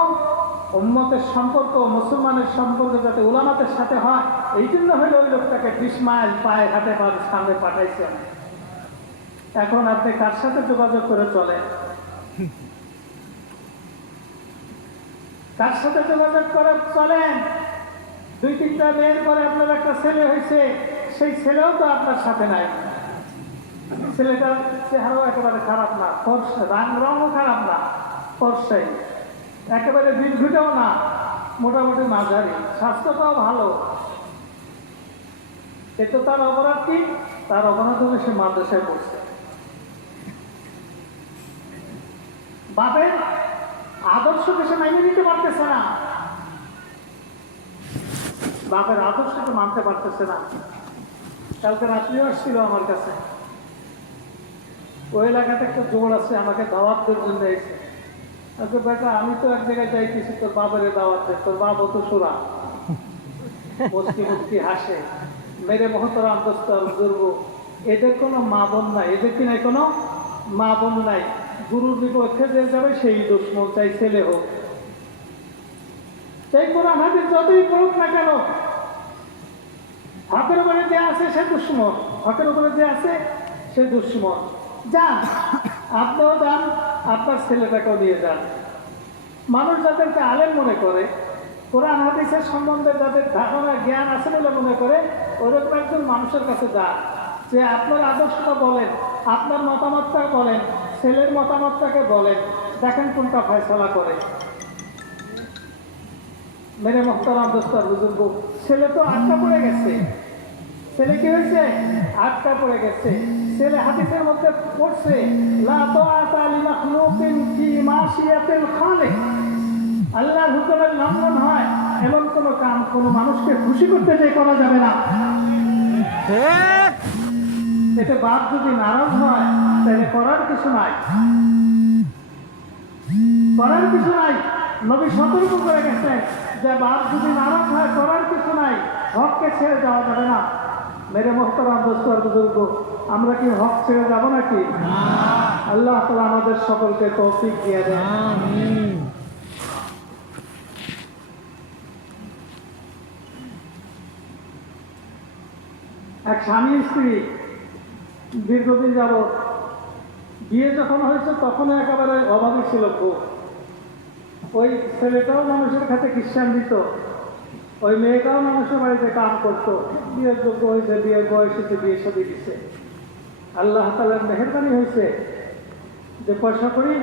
উম্মতের সম্পর্ক, মুসলমানের সম্পর্ক যাতে উলামাদের সাথে হয়, এই জন্য হলে ওই লোকটাকে 20 মাইল পায়ে হাঁটে সামনে পাঠাইছেন। এখন আপনি কার সাথে যোগাযোগ করে চলেন? কার সাথে যোগাযোগ করে চলেন? 2-3টা মেয়ের পরে আপনার একটা ছেলে হয়েছে, সেই ছেলেও তো আপনার সাথে নাই। ছেলেটার চেহারাও একেবারে খারাপ না, ফর্সা, রঙও খারাপ না, ফর্সাই, একেবারে দীর্ঘটাও না, মোটামুটি মাঝারি, স্বাস্থ্যটাও ভালো। এতো তার অপরাধ কি? তার অপরাধ হলে সে মাদ্রাসায় পড়ছে। বাপের আদর্শকে সে মাইনে নিতে পারতেছে না, বাপের আদর্শকে মানতে পারতেছে না। কালকে রাত্রিও আসছিল আমার কাছে, ওই এলাকাতে একটা জোর আছে, আমাকে দাওয়াত দেওয়ার জন্য এসে। আচ্ছা বেটা, আমি তো এক জায়গায় যাইতেছি তোর বাপের দাওয়াত দে, তোর বাপ তো সুরা মুক্তি হাসে। মেরে মহতরাম দোস্ত বুজুর্গ, এদের কোনো মা বোন নাই, এদের কি নাই কোনো মা বোন নাই। গুরুর বিপক্ষে যে যাবে সেই দুশ্মন, চাই ছেলে হোক, চাই কোরআন হাদিস যতই পড়ুক না কেন, হকের উপরে যে আছে সে দুশ্মন, হকের উপরে যে আছে সে দুশ্মন। যান, আপনিও যান, আপনার ছেলেটাকেও নিয়ে যান। মানুষ যাদেরকে আলেম মনে করে, কোরআন হাদিসের সম্বন্ধে যাদের ধারণা জ্ঞান আছে বলে মনে করে, ওরকম একজন মানুষের কাছে যান, যে আপনার আদর্শটা বলেন, আপনার মতামতটা বলেন, ছেলের মতামতটাকে বলেন, দেখেন কোনটা ফয়সালা করে। মেরে মোহতারাম দোস্ত বুজুর্গ, ছেলে তো আটকা পড়ে গেছে। ছেলে কি হয়েছে? আটকা পড়ে গেছে। ছেলে হাদিসের মধ্যে পড়ছে, লা তাআতা লিমাখলুকিন ফি মাসিয়াতিল খালিক, আল্লাহর হুকুমের লঙ্ঘন হয় এমন কোন কাম কোন মানুষকে খুশি করতে চাই করা যাবে না। এতে বাপ যদি নারাজ হয় তাহলে করার কিছু নাই, করার কিছু নাই। নবী সতর্ক করে গেছেন যে বাপ যদি নারাজ হয় করার কিছু নাই, হককে ছেড়ে যাওয়া যাবে না। মেরে মোহতারাম দোস্ত বুজুর্গ, আমরা কি হক ছেড়ে যাব নাকি? আল্লাহ তাআলা আমাদের সকলকে তৌফিক দিয়ে দেন। এক স্বামী স্ত্রী দীর্ঘদিন যাবৎ, বিয়ে যখন হয়েছে তখন একেবারে অভাবী ছিল খুব। ওই ছেলেটাও মানুষের কাছে খ্রিস্টান দিত, ওই মেয়েটাও মানুষের বাড়িতে কাম করতো। বিয়ের যোগ্য হয়েছে, বিয়ের বয়স হয়েছে, বিয়ে শাদী দিচ্ছে। আল্লাহ তাআলার মেহেরবানি হয়েছে যে পয়সা করি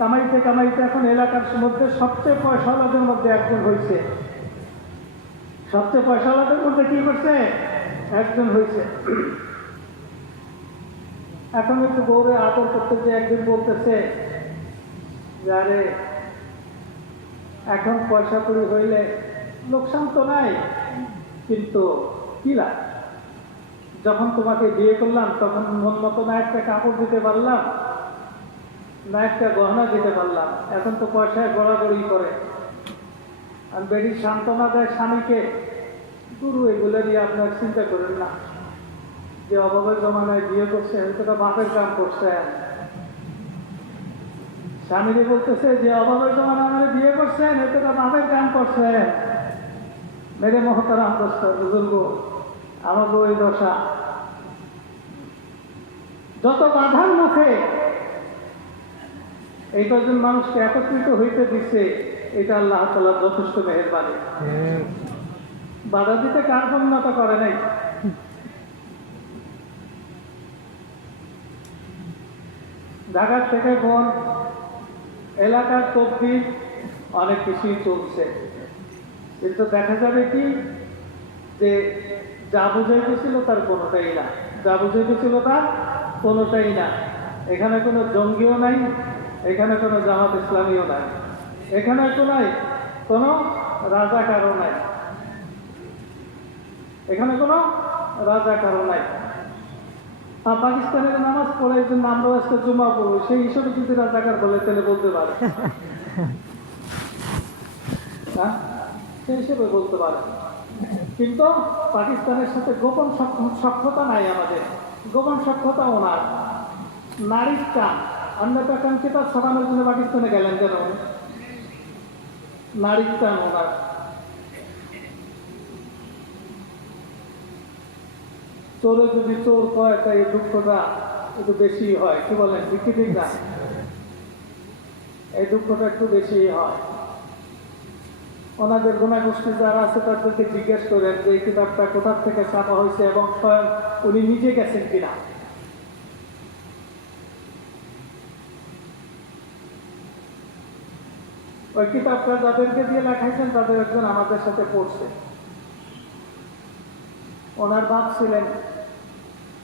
কামাইতে কামাইতে এখন এলাকার মধ্যে সবচেয়ে পয়সাওয়ালাদের মধ্যে একজন হয়েছে। সবচেয়ে পয়সাওয়ালাদের মধ্যে কি করছে? একজন হয়েছে। এখন একটু বউরে আদর করতে যে একদিন বলতেছে যে আরে এখন পয়সা করি হইলে লোকসান তো নাই, কিন্তু কি লাভ? যখন তোমাকে বিয়ে করলাম তখন মন মতো না একটা কাপড় দিতে পারলাম, না একটা গহনা দিতে পারলাম, এখন তো পয়সায় গড়াগড়ি করে। আর বেশি সান্ত্বনা দেয় স্বামীকে, গুরু এগুলো নিয়ে আপনার চিন্তা করেন না, যে অভাবের জমানায় বিয়ে করছে সেটা বাপের কাম করছে। স্বামীরে বলতেছে যে অভাবের জমানায় আমার বিয়ে করছেন, এটা বাপের কাম করছে। মেরে মহতারাম দোস্ত বুজুর্গ, আমার ওই দশা। যত বাধার মুখে এই কজন মানুষকে একত্রিত হইতে দিচ্ছে, এটা আল্লাহ তাআলার যথেষ্ট মেহেরবানি। বাধা দিতে কার সম্মত করে নাই? ঢাকার থেকে কোন এলাকার তদবির অনেক কিছুই চলছে, কিন্তু দেখা যাবে কি যে যা বুঝাইতেছিল তার কোনোটাই না, যা বুঝাইতেছিল তার কোনোটাই না। এখানে কোনো জঙ্গিও নাই, এখানে কোনো জামাত ইসলামীও নাই, এখানে কোনো রাজাকারও নাই, এখানে কোনো রাজাকারও নাই। আর পাকিস্তানের নামাজ পড়ে যে আমরাও আজকে জুমা পড়বো, সেই হিসেবে যদি রাজাকার বলে তাহলে বলতে পারে, হ্যাঁ সেই হিসেবে বলতে পারে। কিন্তু পাকিস্তানের সাথে গোপন সখ্যতা নাই আমাদের, গোপন সখ্যতা ওনার। নারীর টান, আমরা তো এখন কিতাব ছাপানোর জন্য পাকিস্তানে গেলেন কেন? নারীর টান ওনার। চোরে যদি চোর কয় তাই এই দুঃখটা একটু বেশি হয়, কি বলেন ঠিক ঠিক না? এই দুঃখটা একটু বেশি হয়। ওনাদের গোষ্ঠী যারা আছে তাদেরকে জিজ্ঞেস করেন যে এই কিতাবটা কোথা থেকে ছাপা হয়েছে এবং স্বয়ং উনি নিজে গেছেন কিনা। ওই কিতাবটা যাদেরকে দিয়ে লেখাইছেন তাদের একজন আমাদের সাথে পড়ছে। ওনার বাপ ছিলেন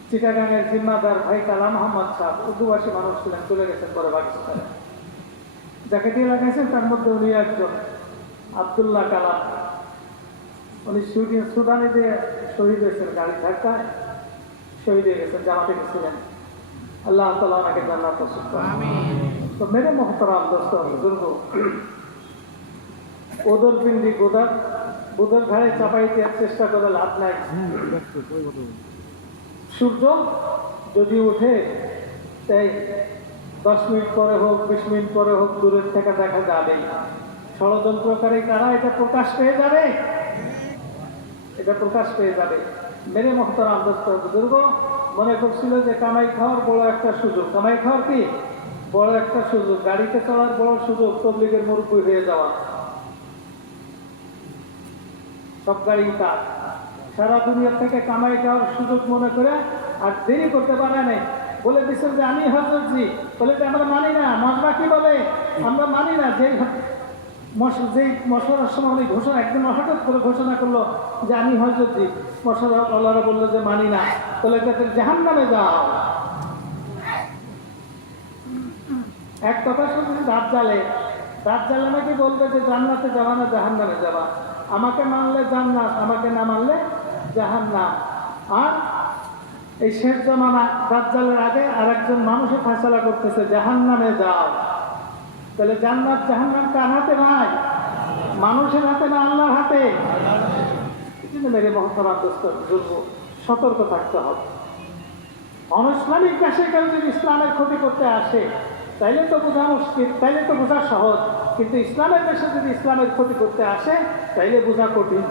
চিটাগাংয়ের জিম্মাদার ভাই কালাম আহমদ সাহেব, উর্দুভাষী মানুষ ছিলেন, চলে গেছেন পরে পাকিস্তানে। যাকে দিয়ে লেখাইছেন তার মধ্যে উনি একজন আব্দুল্লাহ কালাম। উনি সুদানে দিয়ে শহীদ হয়েছেন, গাড়ির ধাক্কায় শহীদ হয়ে গেছেন, জামাতে গেছিলেন। আল্লাহ তাআলা ওনাকে জান্নাত নসিব করুন। তো মেরে মোহতারাম দোস্ত বুজুর্গ, ওদের পিন্ডি বুধের ঘাড়ে চাপাই দেওয়ার চেষ্টা করে লাভ নাই। সূর্য যদি উঠে তাই 10 মিনিট পরে হোক 20 মিনিট পরে হোক দূরের থেকে দেখা যাবে। ষড়যন্ত্রকারী কারা এটা প্রকাশ পেয়ে যাবে, এটা প্রকাশ পেয়ে যাবে। মেরে মোহতারাম দোস্ত বুজুর্গ, মনে করছিল যে কামাই খাওয়ার বড় একটা সুযোগ, কামাই খাওয়ার কি বড় একটা সুযোগ, গাড়িতে চলার বড় সুযোগ তবলিগের মুরব্বি হয়ে যাওয়া। সব গাড়ি তার সারা দুনিয়া থেকে কামাই খাওয়ার সুযোগ মনে করে আর দেরি করতে পারে নাই। বলে দিচ্ছেন যে আমি হযরতজি, বলে যে আমরা মানি না। মশলা কি বলে? আমরা মানি না। যেই মশলার সময় উনি ঘোষণা একদিন হঠাৎ করে ঘোষণা করলো যে আমি হযরতজি, মশলাওয়ালারা বললো যে মানি না। বলে যে জাহান্নামে যাও। এক কথা শুধু দাঁত জ্বালে নাকি বলবে যে জান্নাতে যাওয়া না জাহান্নামে যাওয়া। আমাকে মানলে জান্নাত, আমাকে না মানলে জাহান্নাম। আর এই শেষ জমানা দাজ্জালের আগে আর একজন মানুষের ফয়সালা করতেছে জাহান্নামে যাও। তাহলে জান্নাত জাহান্নাম কার হাতে নাই? মানুষের হাতে না আল্লাহর হাতে? মেরে মহতরাম দোস্ত বুজুর্গ, সতর্ক থাকতে হবে। অনইসলামিক দেশে কেউ যদি ইসলামের ক্ষতি করতে আসে তাইলে তো বোঝা মুশকিল, তাইলে তো বোঝা সহজ। কিন্তু ইসলামের দেশে যদি ইসলামের ক্ষতি করতে আসে তাইলে বোঝা কঠিন।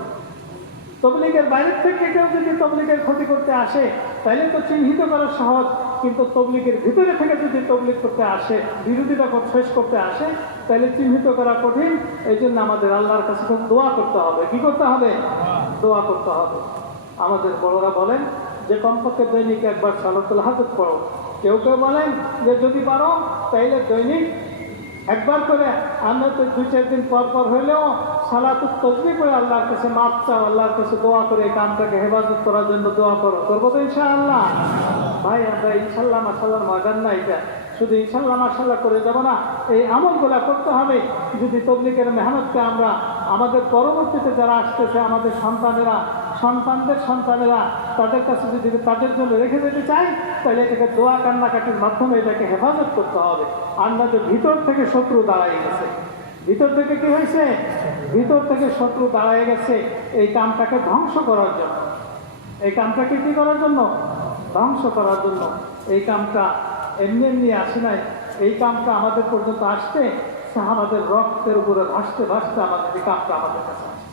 তবলিগের বাইরের থেকে কেউ যদি তবলিগের ক্ষতি করতে আসে তাইলে তো চিহ্নিত করা সহজ। কিন্তু তবলিগের ভিতরে থেকে যদি তবলিগ করতে আসে, বিরোধিতা শেষ করতে আসে, তাইলে চিহ্নিত করা কঠিন। এই জন্য আমাদের আল্লাহর কাছে খুব দোয়া করতে হবে। কি করতে হবে? দোয়া করতে হবে। আমাদের বড়রা বলেন যে কমপক্ষে দৈনিক একবার সালাতুল হাজত পড়ো। কেউ বলেন যে যদি পারো তাইলে দৈনিক একবার করে, আমরা তো 2-4 দিন পর হইলেও সালাতুত তাসবিহ করে আল্লাহর কাছে মাফ চাও, আল্লাহর কাছে দোয়া করে এই কামটাকে হেফাজত করার জন্য দোয়া করবো তো ইনশাআল্লাহ। ভাই আমরা ইনশাল্লাহ মাশাআল্লাহর ময়দান না এটা, শুধু ইনশাল্লাহ মাশাআল্লাহ করে যাব না, এই আমলগুলা করতে হবে। যদি তবলিগের মেহনতকে আমরা আমাদের পরবর্তীতে যারা আসতেছে আমাদের সন্তানদের সন্তানেরা তাদের কাছে যদি তাদের জন্য রেখে যেতে চাই, তাহলে এটাকে দোয়া কান্নাকাটির মাধ্যমে এটাকে হেফাজত করতে হবে। আমাদের ভিতর থেকে শত্রু দাঁড়ায় গেছে, ভিতর থেকে কি হয়েছে? ভিতর থেকে শত্রু দাঁড়ায় গেছে এই কামটাকে ধ্বংস করার জন্য। এই কামটাকে কি করার জন্য? ধ্বংস করার জন্য। এই কামটা এমনি আসে নাই। এই কামটা আমাদের পর্যন্ত আসতে আমাদের রক্তের উপরে ভাসতে আমাদের এই কামটা আমাদের কাছে আসে,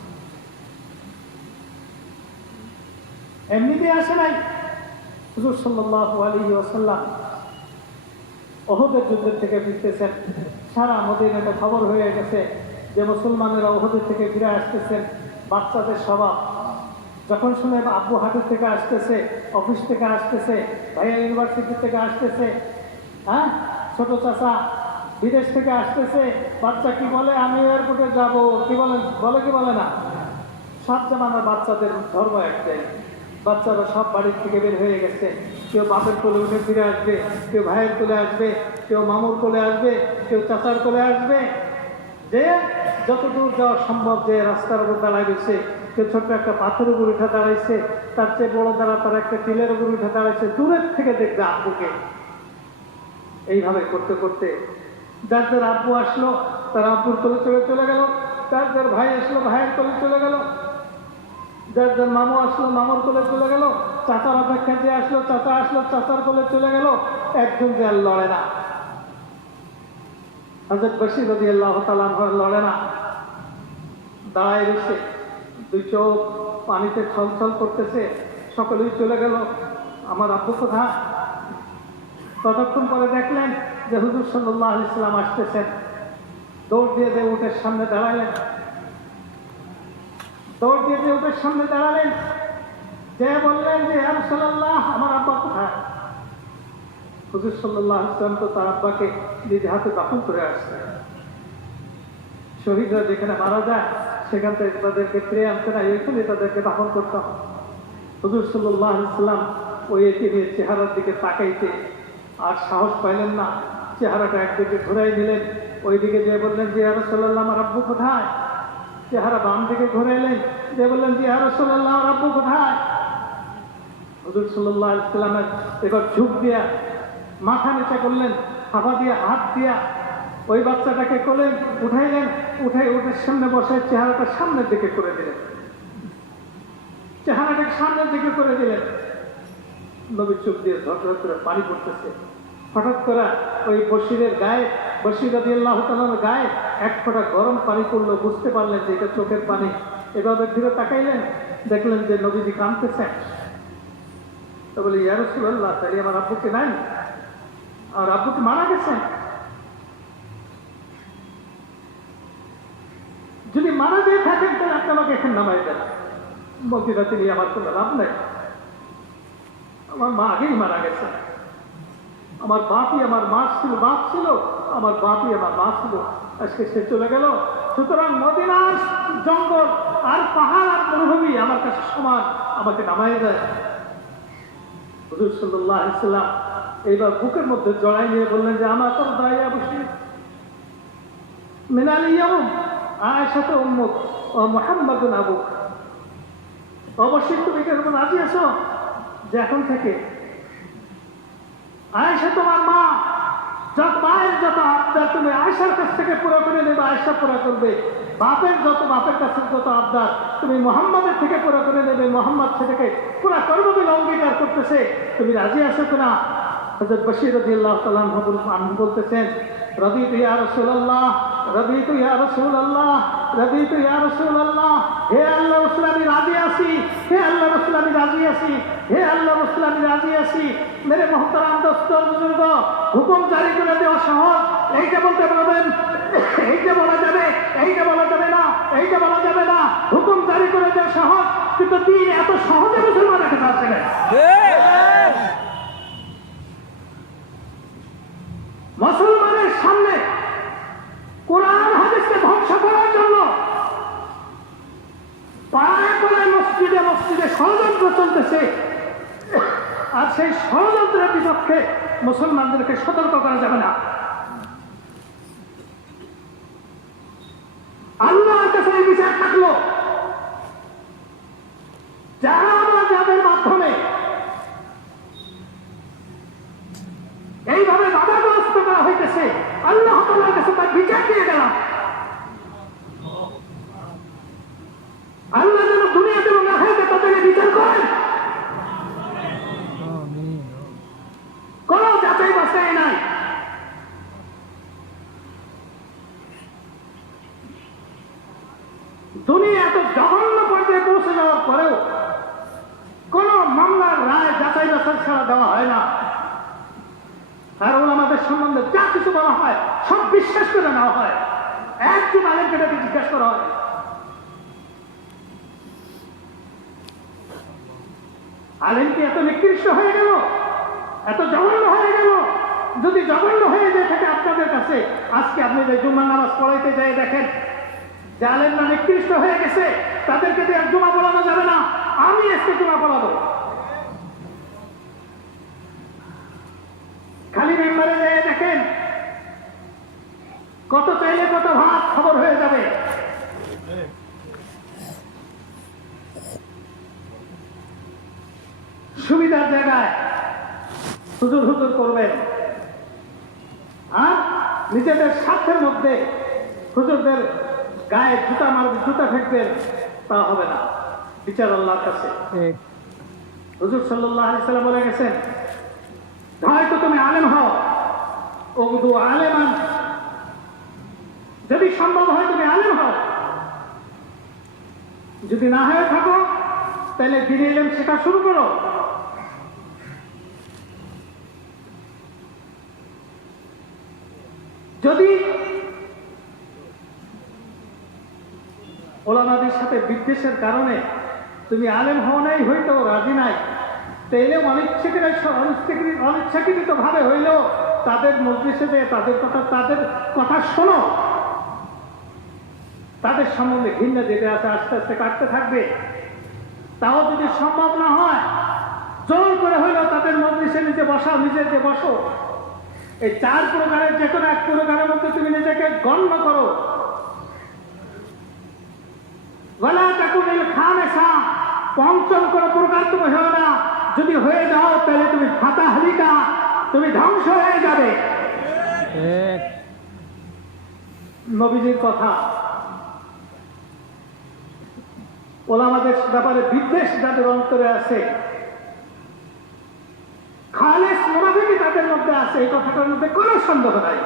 এমনিতেই আসে নাই। হুজুর সাল্লাল্লাহু আলাইহি ওয়াসাল্লাম উহুদের যুদ্ধের থেকে ফিরতেছেন। সারা মদিনাতে খবর হয়ে গেছে যে মুসলমানেরা উহুদের থেকে ফিরে আসতেছেন। বাচ্চাদের স্বভাব, যখন শুনে আব্বু হাটের থেকে আসতেছে, অফিস থেকে আসতেছে, ভাইয়া ইউনিভার্সিটি থেকে আসতেছে, হ্যাঁ ছোট চাচা বিদেশ থেকে আসতেছে, বাচ্চা কি বলে, আমি এয়ারপোর্টে যাব, কি বলে, বলে কি বলে না? সব জামানার বাচ্চাদের ধর্ম একটাই, বাচ্চারা সব বাড়ির থেকে বের হয়ে গেছে। কেউ বাপের কোলে উঠে ফিরে আসবে, কেউ ভাইয়ের কোলে আসবে, কেউ মামুর কোলে আসবে, কেউ চাচার কোলে আসবে, যে যতদূর যাওয়া সম্ভব যে রাস্তার উপর দাঁড়ায় গেছে। কেউ ছোট্ট একটা পাথরের উপর উঠে দাঁড়াইছে, তার চেয়ে বড় দ্বারা তার একটা টিলের উপর উঠে দাঁড়াইছে, দূরের থেকে দেখবে আব্বুকে। এইভাবে করতে করতে যার যার আব্বু আসলো তার আব্বুর কোলে চলে গেল, যার যার ভাই আসলো ভাইয়ের কোলে চলে গেল, যার যার মামু আসলো মামুর কোলে চলে গেল, চাচার অপেক্ষা যে আসলো চাচার কোলে চলে গেল। একজন যে আর লড়ে না, হযরত বশীর রাদিয়াল্লাহু তাআলা আনহু লড়ে না, দাঁড়ায় রয়েছে, দুই চোখ পানিতে ছলছল করতেছে। সকলেই চলে গেল, আমার আব্বু কোথায়? ততক্ষণ পরে দেখলেন যে হুজুর সাল্লাল্লাহু আলাইহি ওয়াসাল্লাম আসতেছেন। দৌড় দিয়ে উটের সামনে দাঁড়ালেন, যে বললেন যে ইয়া রাসূলুল্লাহ, আমার আব্বা কোথায়? হুজুর সাল্লাল্লাহু আলাইহি ওয়াসাল্লাম তো তার আব্বাকে নিজ হাতে দাফন করে আসছে। শহীদরা যেখানে মারা যায় সেখান থেকে তাদেরকে ফিরে আনতে না, ওইখানে তাদেরকে দাফন করতে হয়। হুজুর সাল্লাল্লাহু আলাইহি ওয়াসাল্লাম ওই এতিমের চেহারার দিকে তাকাইতে আর সাহস পাইলেন না, চেহারাটা একদিকে ঘুরাই দিলেন, ওইদিকে যে বললেন যে ইয়া রাসূলুল্লাহ, আমার আব্বু কোথায়? চেহারা বাম দিকে ঘুরাইলেন, যে বললেন যে ইয়া রাসূলুল্লাহ, আমার আব্বু কোথায়? হুজুর সাল্লাল্লাহু আলাইহি ওয়াসাল্লামের এবার ঝুঁক দিয়া মাথা নিচে করলেন, হাফা দিয়া হাত দিয়া ওই বাচ্চাটাকে কোলে উঠাইলেন, উঠে উঠের সামনে বসে চেহারাটা সামনের দিকে করে দিলেন, নবীর চোখ দিয়ে ঝরঝর করে পানি পড়তেছে। হঠাৎ করে ওই বশীরের গায়ে, বশীর রাদিয়াল্লাহু তাআলার গায়ে এক ফোঁটা গরম পানি পড়লো, বুঝতে পারলেন যে এটা চোখের পানি। এভাবে ফিরে তাকাইলেন, দেখলেন যে নবীজি কাঁদতেছেন। তো বলি ইয়া রাসূলুল্লাহ, তাহলে আমার আব্বুকে নাই, আর আব্বুকে মারা গেছেন? যদি মারা যেয়ে থাকেন তাহলে আপনি আমাকে এখানে নামাই দেন। মদিনাতে নিয়ে আমার কোনো লাভ নাই, আমার মা আগেই মারা গেছে, আমার বাপই আমার বাপ ছিল, আমার বাপই আমার মা ছিল, আজকে সে চলে গেল। সুতরাং মদিনার জঙ্গল আর পাহাড় আর মরুভূমি আমার কাছে সমান, আমাকে নামাই দেয়। হুজুর সাল্লাল্লাহু আলাইহি ওয়াসাল্লাম এইবার বুকের মধ্যে জড়াই নিয়ে বললেন যে আমার তোর দাঁড়িয়ে বসি মিনাল ইয়াউম আয়েশা তো উম্মুক ও মুহাম্মাদুন আবুক। অবশ্যই তুমি এটার উপর রাজি আছো যে এখন থেকে আয়েশা তোমার মা, মায়ের যত আবদার তুমি আয়েশার কাছ থেকে পুরো করে নেবে, আয়েশা পুরো করবে। বাপের কাছে যত আবদার তুমি মুহাম্মাদের থেকে পুরো করে নেবে, মুহাম্মদ থেকে পুরো করবে বলে অঙ্গীকার করতেছে। তুমি রাজি আছো কিনা? হযরত বশীর রাদিয়াল্লাহু তাআলা আনহু বলতেছেন, রাদিতু ইয়া রাসূলুল্লাহ, রাদিতু ইয়া রাসূলুল্লাহ, রাদিতু ইয়া রাসূলুল্লাহ। হে আল্লাহর রাসূল, আমি রাজি আছি, হে আল্লাহর রাসূল, আমি রাজি আছি, হে আল্লাহর রাসূল, আমি রাজি আছি। মেরে মুহতারাম দোস্ত বুজুর্গ, হুকুম জারি করে দেওয়া সহজ, এইটা বলতে পারবেন, এইটা বলা যাবে, এইটা বলা যাবে না, এইটা বলা যাবে না। হুকুম জারি করে দেওয়া সহজ, কিন্তু দিন এত সহজে মুসলমানের কাছে আসে না। মুসলমানের সামনে কোরআন হাদিসকে ধ্বংস করার জন্য পাড়ায় পাড়ায় মসজিদে মসজিদে ষড়যন্ত্র চলতেছে, আর সেই ষড়যন্ত্রের বিপক্ষে মুসলমানদেরকে সতর্ক করা যাবে না। আল্লাহর কাছে এই বিচার থাকলো, যারা আমরা যাদের মাধ্যমে এইভাবে বাধাগ্রস্ত করা হইতেছে, আল্লাহ তাআলার কাছে তার বিচার দিয়ে গেলাম। আল্লাহ যেন দুনিয়াতে এবং আখিরাতে তাদেরকে বিচার করেন, কোন যাচাই বাছাই নাই। দুনিয়া এত জঘন্য পর্যায়ে পৌঁছে যাওয়ার পরেও কোন মামলার রায় যাচাই বাছাই ছাড়া দেওয়া হয় না। আর ওলামাদের সম্বন্ধে যা কিছু বলা হয় সব বিশ্বাস করে নেওয়া হয়, একজন আলেমকে ডেকে জিজ্ঞাসা করা হয়। আলেম কি এত নিকৃষ্ট হয়ে গেল, এত জঘন্য হয়ে গেল যদি জঘন্য হয়ে যায় থাকে আপনাদের কাছে, আজকে আপনি যে জুম্মার নামাজ পড়াইতে যাই দেখেন যে আলেমরা নিকৃষ্ট হয়ে গেছে, তাদেরকে দিয়ে আর জুমা পড়ানো যাবে না, আমি আজকে জুমা পড়াবো। খালি মেম্বারে যেয়ে দেখেন কত চাইলে কত ভাত খবর হয়ে যাবে। সুবিধার জায়গায় হুজুর হুজুর করবেন আর নিজেদের স্বার্থের মধ্যে হুজুরদের গায়ে জুতা ফেকবেন, তা হবে না বিচার আল্লাহর কাছে। হুজুর সাল্লাল্লাহু আলাইহি সাল্লাম বলে গেছেন, হয়তো তুমি আলেম হও, উগদু আলেমান, যদি সম্ভব হয় তুমি আলেম হও, যদি না হয়ে থাকো তাহলে দিনে ইলম শেখা শুরু করো। যদি ওলামাদের সাথে বিদ্বেষের কারণে তুমি আলেম হও নাই, হইতো রাজি নাই, তাইলে অনিচ্ছাকৃত ভাবে হইলেও তাদের মজলিসে যে তাদের কথা শোনো, তাদের সম্বন্ধে ঘৃণা যেটা আছে আস্তে আস্তে কাটতে থাকবে। তাও যদি সম্ভব না হয়, জোর করে হইলেও তাদের মজলিসে নিজে বসো। এই 4 প্রকারের যে কোনো এক প্রকারের মধ্যে তুমি নিজেকে গণ্য করো। পঞ্চম কোনো প্রকার তুমি হও না, যদি হয়ে যাও তাহলে তুমি ফাতা হালিকা, তুমি ধ্বংস হয়ে যাবে। নবীজির কথা, ওলামাদের ব্যাপারে বিদ্বেষ যাদের অন্তরে আছে, খালেস মুনাফিকি তাদের মধ্যে আছে, এই কথাটার মধ্যে কোনো সন্দেহ নাই।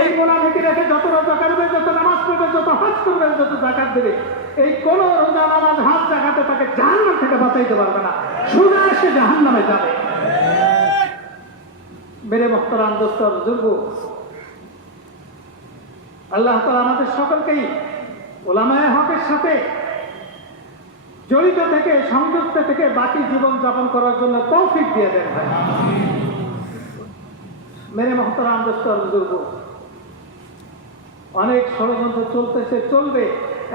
এই মুনাফিকি রেখে যত রোজা করবে, যত নামাজ পড়বে, যত হজ করবে, যত জাকাত দেবে, এই কোন রোজা নামাজ হাত জাকাতে তাকে জাহান্নাম থেকে বাঁচাইতে পারবে না, সোজা এসে জাহান্নামে যাবে। মেরে মোহতারাম দোস্ত বুজুর্গ, আল্লাহ তাআলা আমাদের সকলকেই উলামায়ে হকের সাথে জড়িত থেকে, সংযুক্ত থেকে বাকি জীবন যাপন করার জন্য তৌফিক দিয়ে দেন। মেরে মোহতারাম দোস্ত বুজুর্গ, অনেক ষড়যন্ত্র চলবে,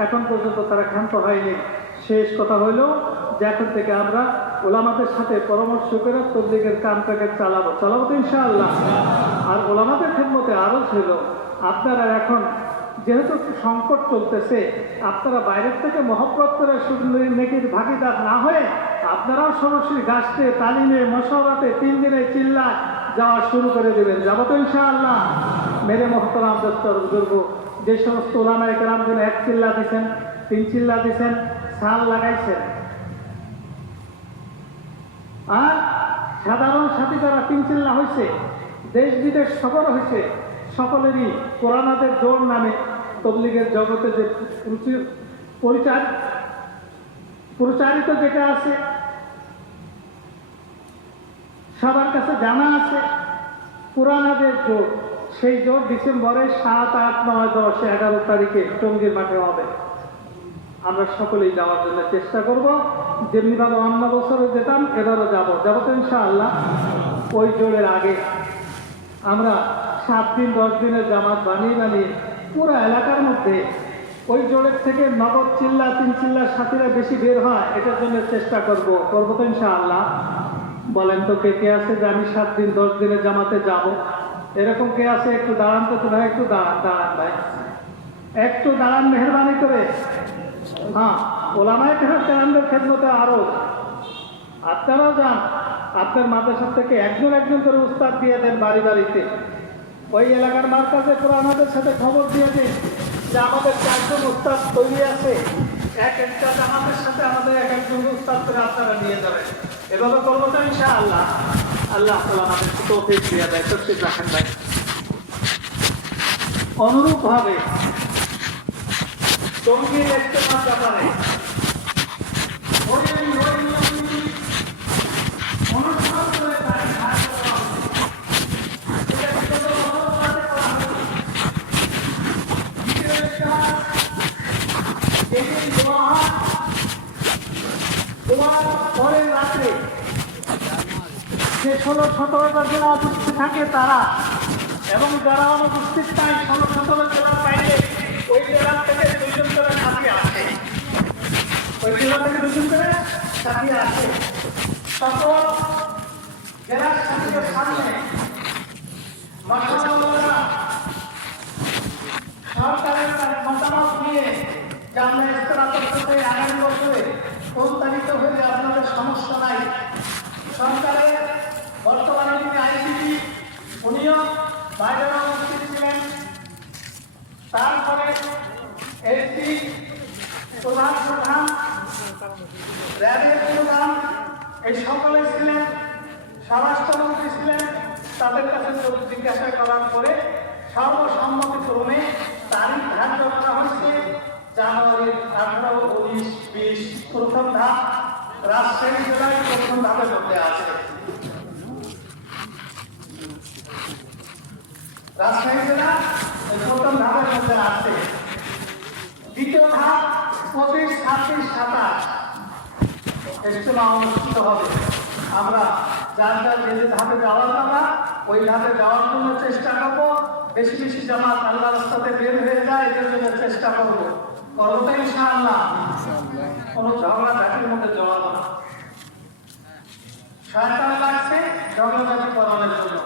এখন পর্যন্ত তারা ক্ষান্ত হয়নি। শেষ কথা হইল যে এখন থেকে আমরা ওলামাদের সাথে পরামর্শ করে তবলিগের কামটাকে চালাবো তো ইনশাআল্লাহ। আর ওলামাদের খেদমতে আরো ছিল, আপনারা এখন যেহেতু সংকট চলতেছে, আপনারা বাইরের থেকে মহব্বত করে শুধু নেকির ভাগিদার না হয়ে আপনারাও সরাসরি গাছতে, তালিমে, মশওয়ারাতে 3 দিনে চিল্লা যাওয়া শুরু করে দেবেন। যাবো তো ইনশাআল্লাহ। মেরে মোহতারাম দোস্ত বুজুর্গ, যে সমস্ত ওলামায়ে কেরামগণ 1 চিল্লা দিচ্ছেন, 3 চিল্লা দিচ্ছেন, সাল লাগাইছেন, আর সাধারণ সাথী যারা 3 চিল্লা হয়েছে, দেশ বিদেশ সফর হয়েছে, সকলেরই কোরআনাদের জোর নামে তবলিগের জগতে যে প্রচারিত যেটা আছে সবার কাছে জানা আছে, পুরানাদের জোর, সেই জোর ডিসেম্বরের 7, 8, 9, 10, 11 তারিখে টঙ্গীর মাঠে হবে। আমরা সকলেই যাওয়ার জন্য চেষ্টা করব, যেমনিভাবে অন্য বছরে যেতাম এবারও যাবো তো ইনশাআল্লাহ। ওই জোরের আগে আমরা 7 দিন 10 দিনের জামাত বানিয়ে পুরো এলাকার মধ্যে ওই জোরের থেকে নগদ চিল্লা, 3 চিল্লার সাথীরা বেশি বের হয়, এটার জন্য চেষ্টা করবো তো ইনশাআল্লাহ। বলেন তো কে আছে যে আমি 7 দিন 10 দিনের জামাতে যাব? এরকম কে আছে? একটু দাঁড়ান তো ভাই, একটু দাঁড়ান ভাই, একটু দাঁড়ান মেহরবানি করে। হ্যাঁ, ওলামায়ে কেরামদের খেদমতে আরো আপনারাও যান, আপনার মাদ্রাসা থেকে একজন করে উস্তাদ দিয়ে দেন বাড়িতে। ওই এলাকার মার্কাজে পুরানাদের সাথে খবর দিয়ে দিন যে আমাদের 4 জন উস্তাদ তৈরি আছে, একটা জামাতের সাথে আমাদের 1 উস্তাদ করে আপনারা নিয়ে যাবেন। এভাবে করবো তো ইনশাআল্লাহ। আল্লাহ তাআলা আমাদেরকে তৌফিক দিয়ে দেয়। তৌফিক রাখেন ভাই। অনুরূপভাবে টঙ্গীর ইজতেমার ব্যাপারে অনুসরণ করে তারিখ ভাগ করা হবে। এটা বিগত বছরগুলোতে করা হয়েছে। দ্বিতীয় ইজতেমা যেদিন দোয়ার পরের রাত্রে যে 16-17টা জেলা উপস্থিত থাকে তারা এবং যারা অনুপস্থিত নাই 16-17 জেলার বাইরে ওই জেলা থেকে 2 জন করে সাথী আসে, ওই জেলা থেকে 2 জন করে সাথী আসে। তখন জেলার সাথীদের সামনে মাশাআল্লাহ সরকারের মতামত নিয়ে যে আমরা ইস্তেমা করতে আগামী বছরে প্রস্তাবিত হলে আপনাদের সমস্যা নাই। সরকারের বর্তমানে যিনি আইসিটি উনিও বাইরে উপস্থিত ছিলেন, তারপরে এসপি প্রধান র্যাবের প্রধান এই সকলে ছিলেন, স্বরাষ্ট্রমন্ত্রী ছিলেন। তাদের কাছে জিজ্ঞাসা করার পরে সর্বসম্মতিক্রমে তারিখ ধার্য করা হয়েছে জানুয়ারির 18, 19, 20 প্রথম ধাপ রাজশাহী জেলায় প্রথম ধাপের মধ্যে আছে। রাজশাহী জেলা প্রথম ধাপের মধ্যে আছে। দ্বিতীয় ধাপ 25, 26, 27 ইজতেমা অনুষ্ঠিত হবে। আমরা যার যার যে ধাপে যাওয়ার কথা ওই ধাপে যাওয়ার জন্য চেষ্টা করবো। বেশি বেশি জামাত আল্লাহ রাস্তাতে বের হয়ে যায় এটার জন্য চেষ্টা করবো তো ইনশাআল্লাহ। কোনো ঝগড়া ঝাঁটির মধ্যে জড়াবো না। শয়তান লাগছে ঝগড়াঝাটি করানোর জন্য।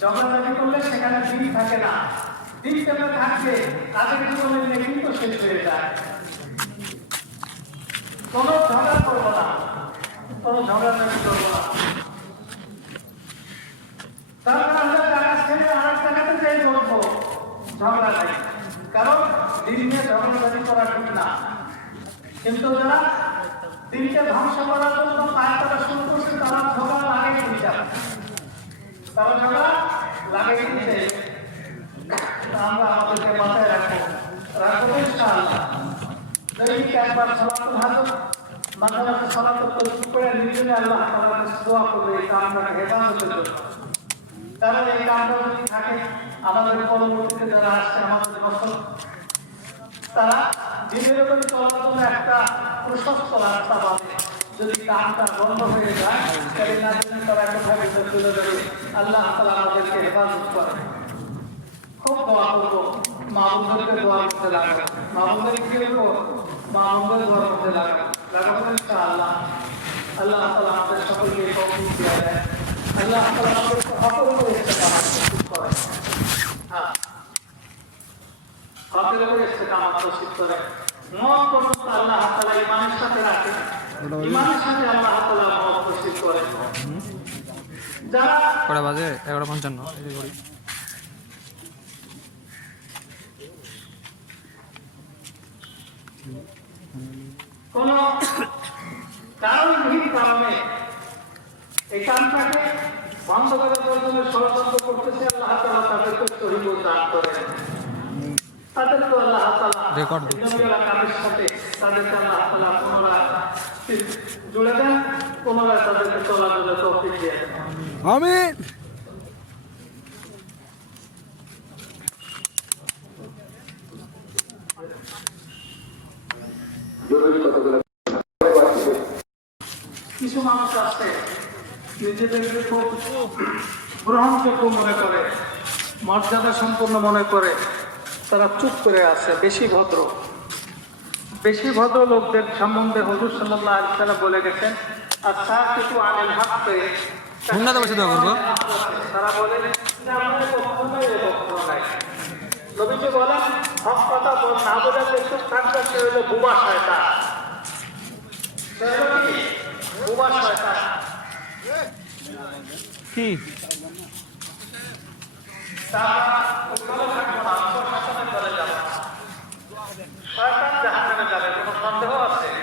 ঝগড়াঝাটি করলে সেখানে দিন থাকে না, দিন কেমন থাকবে তাদের জীবনের নেকি তো শেষ হয়ে যায়। কোনো ঝগড়া করবো না, কোনো ঝগড়াঝাটি করবো না। তারপর আমরা জায়গা ছেড়ে আরেক জায়গাতে যাই বলবো ঝগড়া নাই, কারণ দিন নিয়ে ঝগড়াঝাটি করা ঠিক না। কিন্তু যারা দিনকে ধ্বংস করার জন্য পায় তারা শুরু করছে তারা ঝগড়া লাগিয়ে দিচ্ছে, তারা ঝগড়া লাগিয়ে দিচ্ছে। আমরা আমাদেরকে মাথায় রাখবো ইনশাআল্লাহ। দৈনিক একবার সালাতুল হাজত মাঝে মাঝে সালাতুল তসবিহ করে নিজে আল্লাহ তাআলার কাছে দোয়া করবে এই কামটাকে হেফাজতের জন্য। কারণ এই কামটা যদি থাকে আমাদের পরবর্তীতে যারা আসছে আমাদের নসল তারা দিনের উপরে চলার জন্য একটা প্রশস্ত রাস্তা পাবে। যদি কামটা বন্ধ হয়ে যায় তাহলে না তারা কোথায় চলে যাবে। আল্লাহ তাআলা আমাদেরকে হেফাজত করে। খুব দোয়া করবো, মা বোনদেরকে দোয়া করতে লাগবে, মা বোনদের কি করবো, মা বোনদের দোয়া করতে লাগাবো ইনশাআল্লাহ। আল্লাহ তাআলা আমাদের সকলকে তৌফিক দিয়ে দেয়। আল্লাহ তাআলা আমাদেরকে হকের উপরে ইস্তেকামত নসিব করে। হ্যাঁ, হকের উপরে ইস্তেকামত নসিব করে। মত পর্যন্ত আল্লাহ তাআলা ঈমানের সাথে রাখে, ঈমানের সাথে আল্লাহ তাআলা মত নসিব করে। যারা কটা বাজে 11:55 এই ঘড়ি। কোন কারণহীন কারণে এই কামটাকে বন্ধ করার জন্য ষড়যন্ত্র করতেছে আল্লাহ তাআলা তাদেরকে সহিহ দান করেন। তাদেরকে আল্লাহ তাআলা রেকর্ড দিচ্ছে কামের সাথে তাদেরকে আল্লাহ তাআলা পুনরায় জুড়ে দেন, পুনরায় তাদেরকে চলার জন্য তৌফিক দিয়ে দেন। আমিন। কিছু মানুষ আছে নিজেদেরকে খুব গ্রহণযোগ্য মনে করে, মর্যাদা সম্পন্ন মনে করে, তারা চুপ করে আছে। বেশি ভদ্র লোকদের সম্বন্ধে হুজুর সাল্লাল্লাহু আলাইহি ওয়াসাল্লাম বলে গেছেন, আচ্ছা কিছু আনিল হাক্কে হুন্নাতে বসে দোয়া করবো। তারা বলেন যে আমাদের কখনোই ভদ্র নাই। নবীজি বলেন হক কথা না বলে চুপ থাকবে সে হলো বোবা শয়তান। কি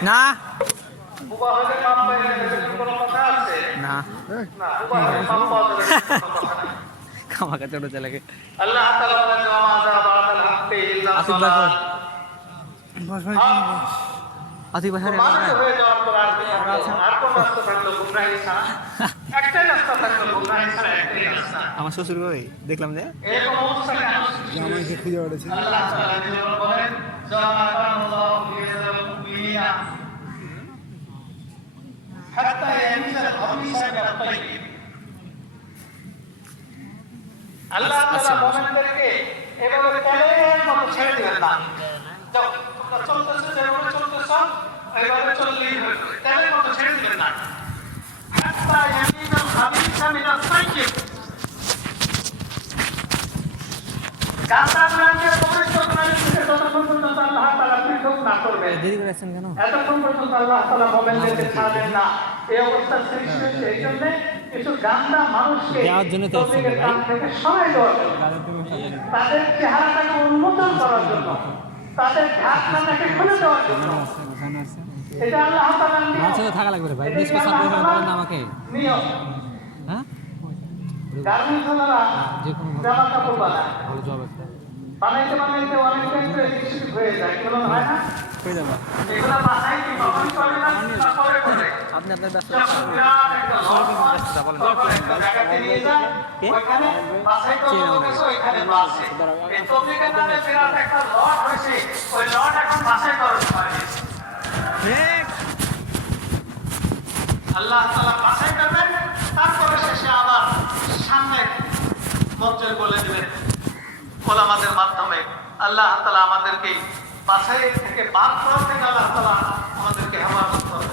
না না খামাকা ছোট ছেলেকে আল্লাহ তাআলা বলেন ওয়া মা যাবাল হাক্কি ইল্লা সালাত। আসিফ ভাই মানুষ হয়ে যাওয়ার পর আর কোন রাস্তা থাকলো গুমরাহি ছাড়া? একটাই রাস্তা থাকলো গুমরাহি ছাড়া, একটাই রাস্তা। আমার শ্বশুর ভাই দেখলাম যে এরকম অবস্থা কেন? জামাইকে খুঁজে বেড়েছে। আল্লাহ তাআলা যেমন বলেন জাআলাল্লাহু লিয়াল মুমিনিনা হাত্তা ইয়ামিসাল খাবিসা মিনাত তাইয়্যিব আল্লাহ তাআলা মুমিনদেরকে এভাবে তেলের মতো ছেড়ে দিবেন না। যাও তোমরা চলতেছো, যেভাবে চলতেছো এইভাবে চললেই হবে, তেলের মতো ছেড়ে দিবেন না। হাত্তা ইয়ামিনাল খাবিসা মিনাস সাইয়্যিব, গাঁজা ব্রান্ডের পবিত্র প্রাণী থেকে যতক্ষণ পর্যন্ত আল্লাহ তাআলা পৃথক না করবেন, দেরি করে আসছেন কেন? এতক্ষণ পর্যন্ত আল্লাহ তাআলা মুমিনদেরকে ছাড়বেন না। এই অবস্থা সৃষ্টি হয়েছে এই জন্য কিছু গান্দা মানুষকে দেওয়ার জন্য তো আসছেন তৌফিকের ভাই। কাম থেকে সরাই দেওয়ার জন্য, তাদের চেহারাটাকে উন্মোচন করার জন্য, তাদের ঢাকনাটাকে খুলে দেওয়ার জন্য। এটা আল্লাহ তাআলার নিয়ম। মাঝে তো থাকা লাগবে রে ভাই, এটা বেশ কি কথা আল্লাহ বলেন তাআলার না আমাকে। নিয়ম। হ্যাঁ, গার্মেন্টসওয়ালারা যে কোনো জামা কাপড় বানায়, ভালো জব একটা বানাইতে বানাইতে অনেকটা একটু এদিক হয়ে যায়, এগুলো হয় না? হয়ে যাবে। এগুলো বাসায় কি তখনই করে না, তারপরে করে। আপনি আপনার ব্যস্ত যখন বিরাট একটা লস হয়, তখন একটা জায়গাতে নিয়ে যায়, ওইখানে বাসায় তো লোক আছে, ওইখানে বাসে। এই তবলিগের নামে বিরাট একটা লট হয়েছে, ওই লট এখন বাসায় করার সময় হয়েছে। আল্লাহ তাআলা বাসায় করবেন, তারপরে শেষে আবার সামনে মঞ্চে বলে দেবেন ওলামাদের মাধ্যমে। আল্লাহ তাআলা আমাদেরকে বাসায় থেকে বাদ করা থেকে আল্লাহ তাআলা আমাদেরকে হেফাজত করেন।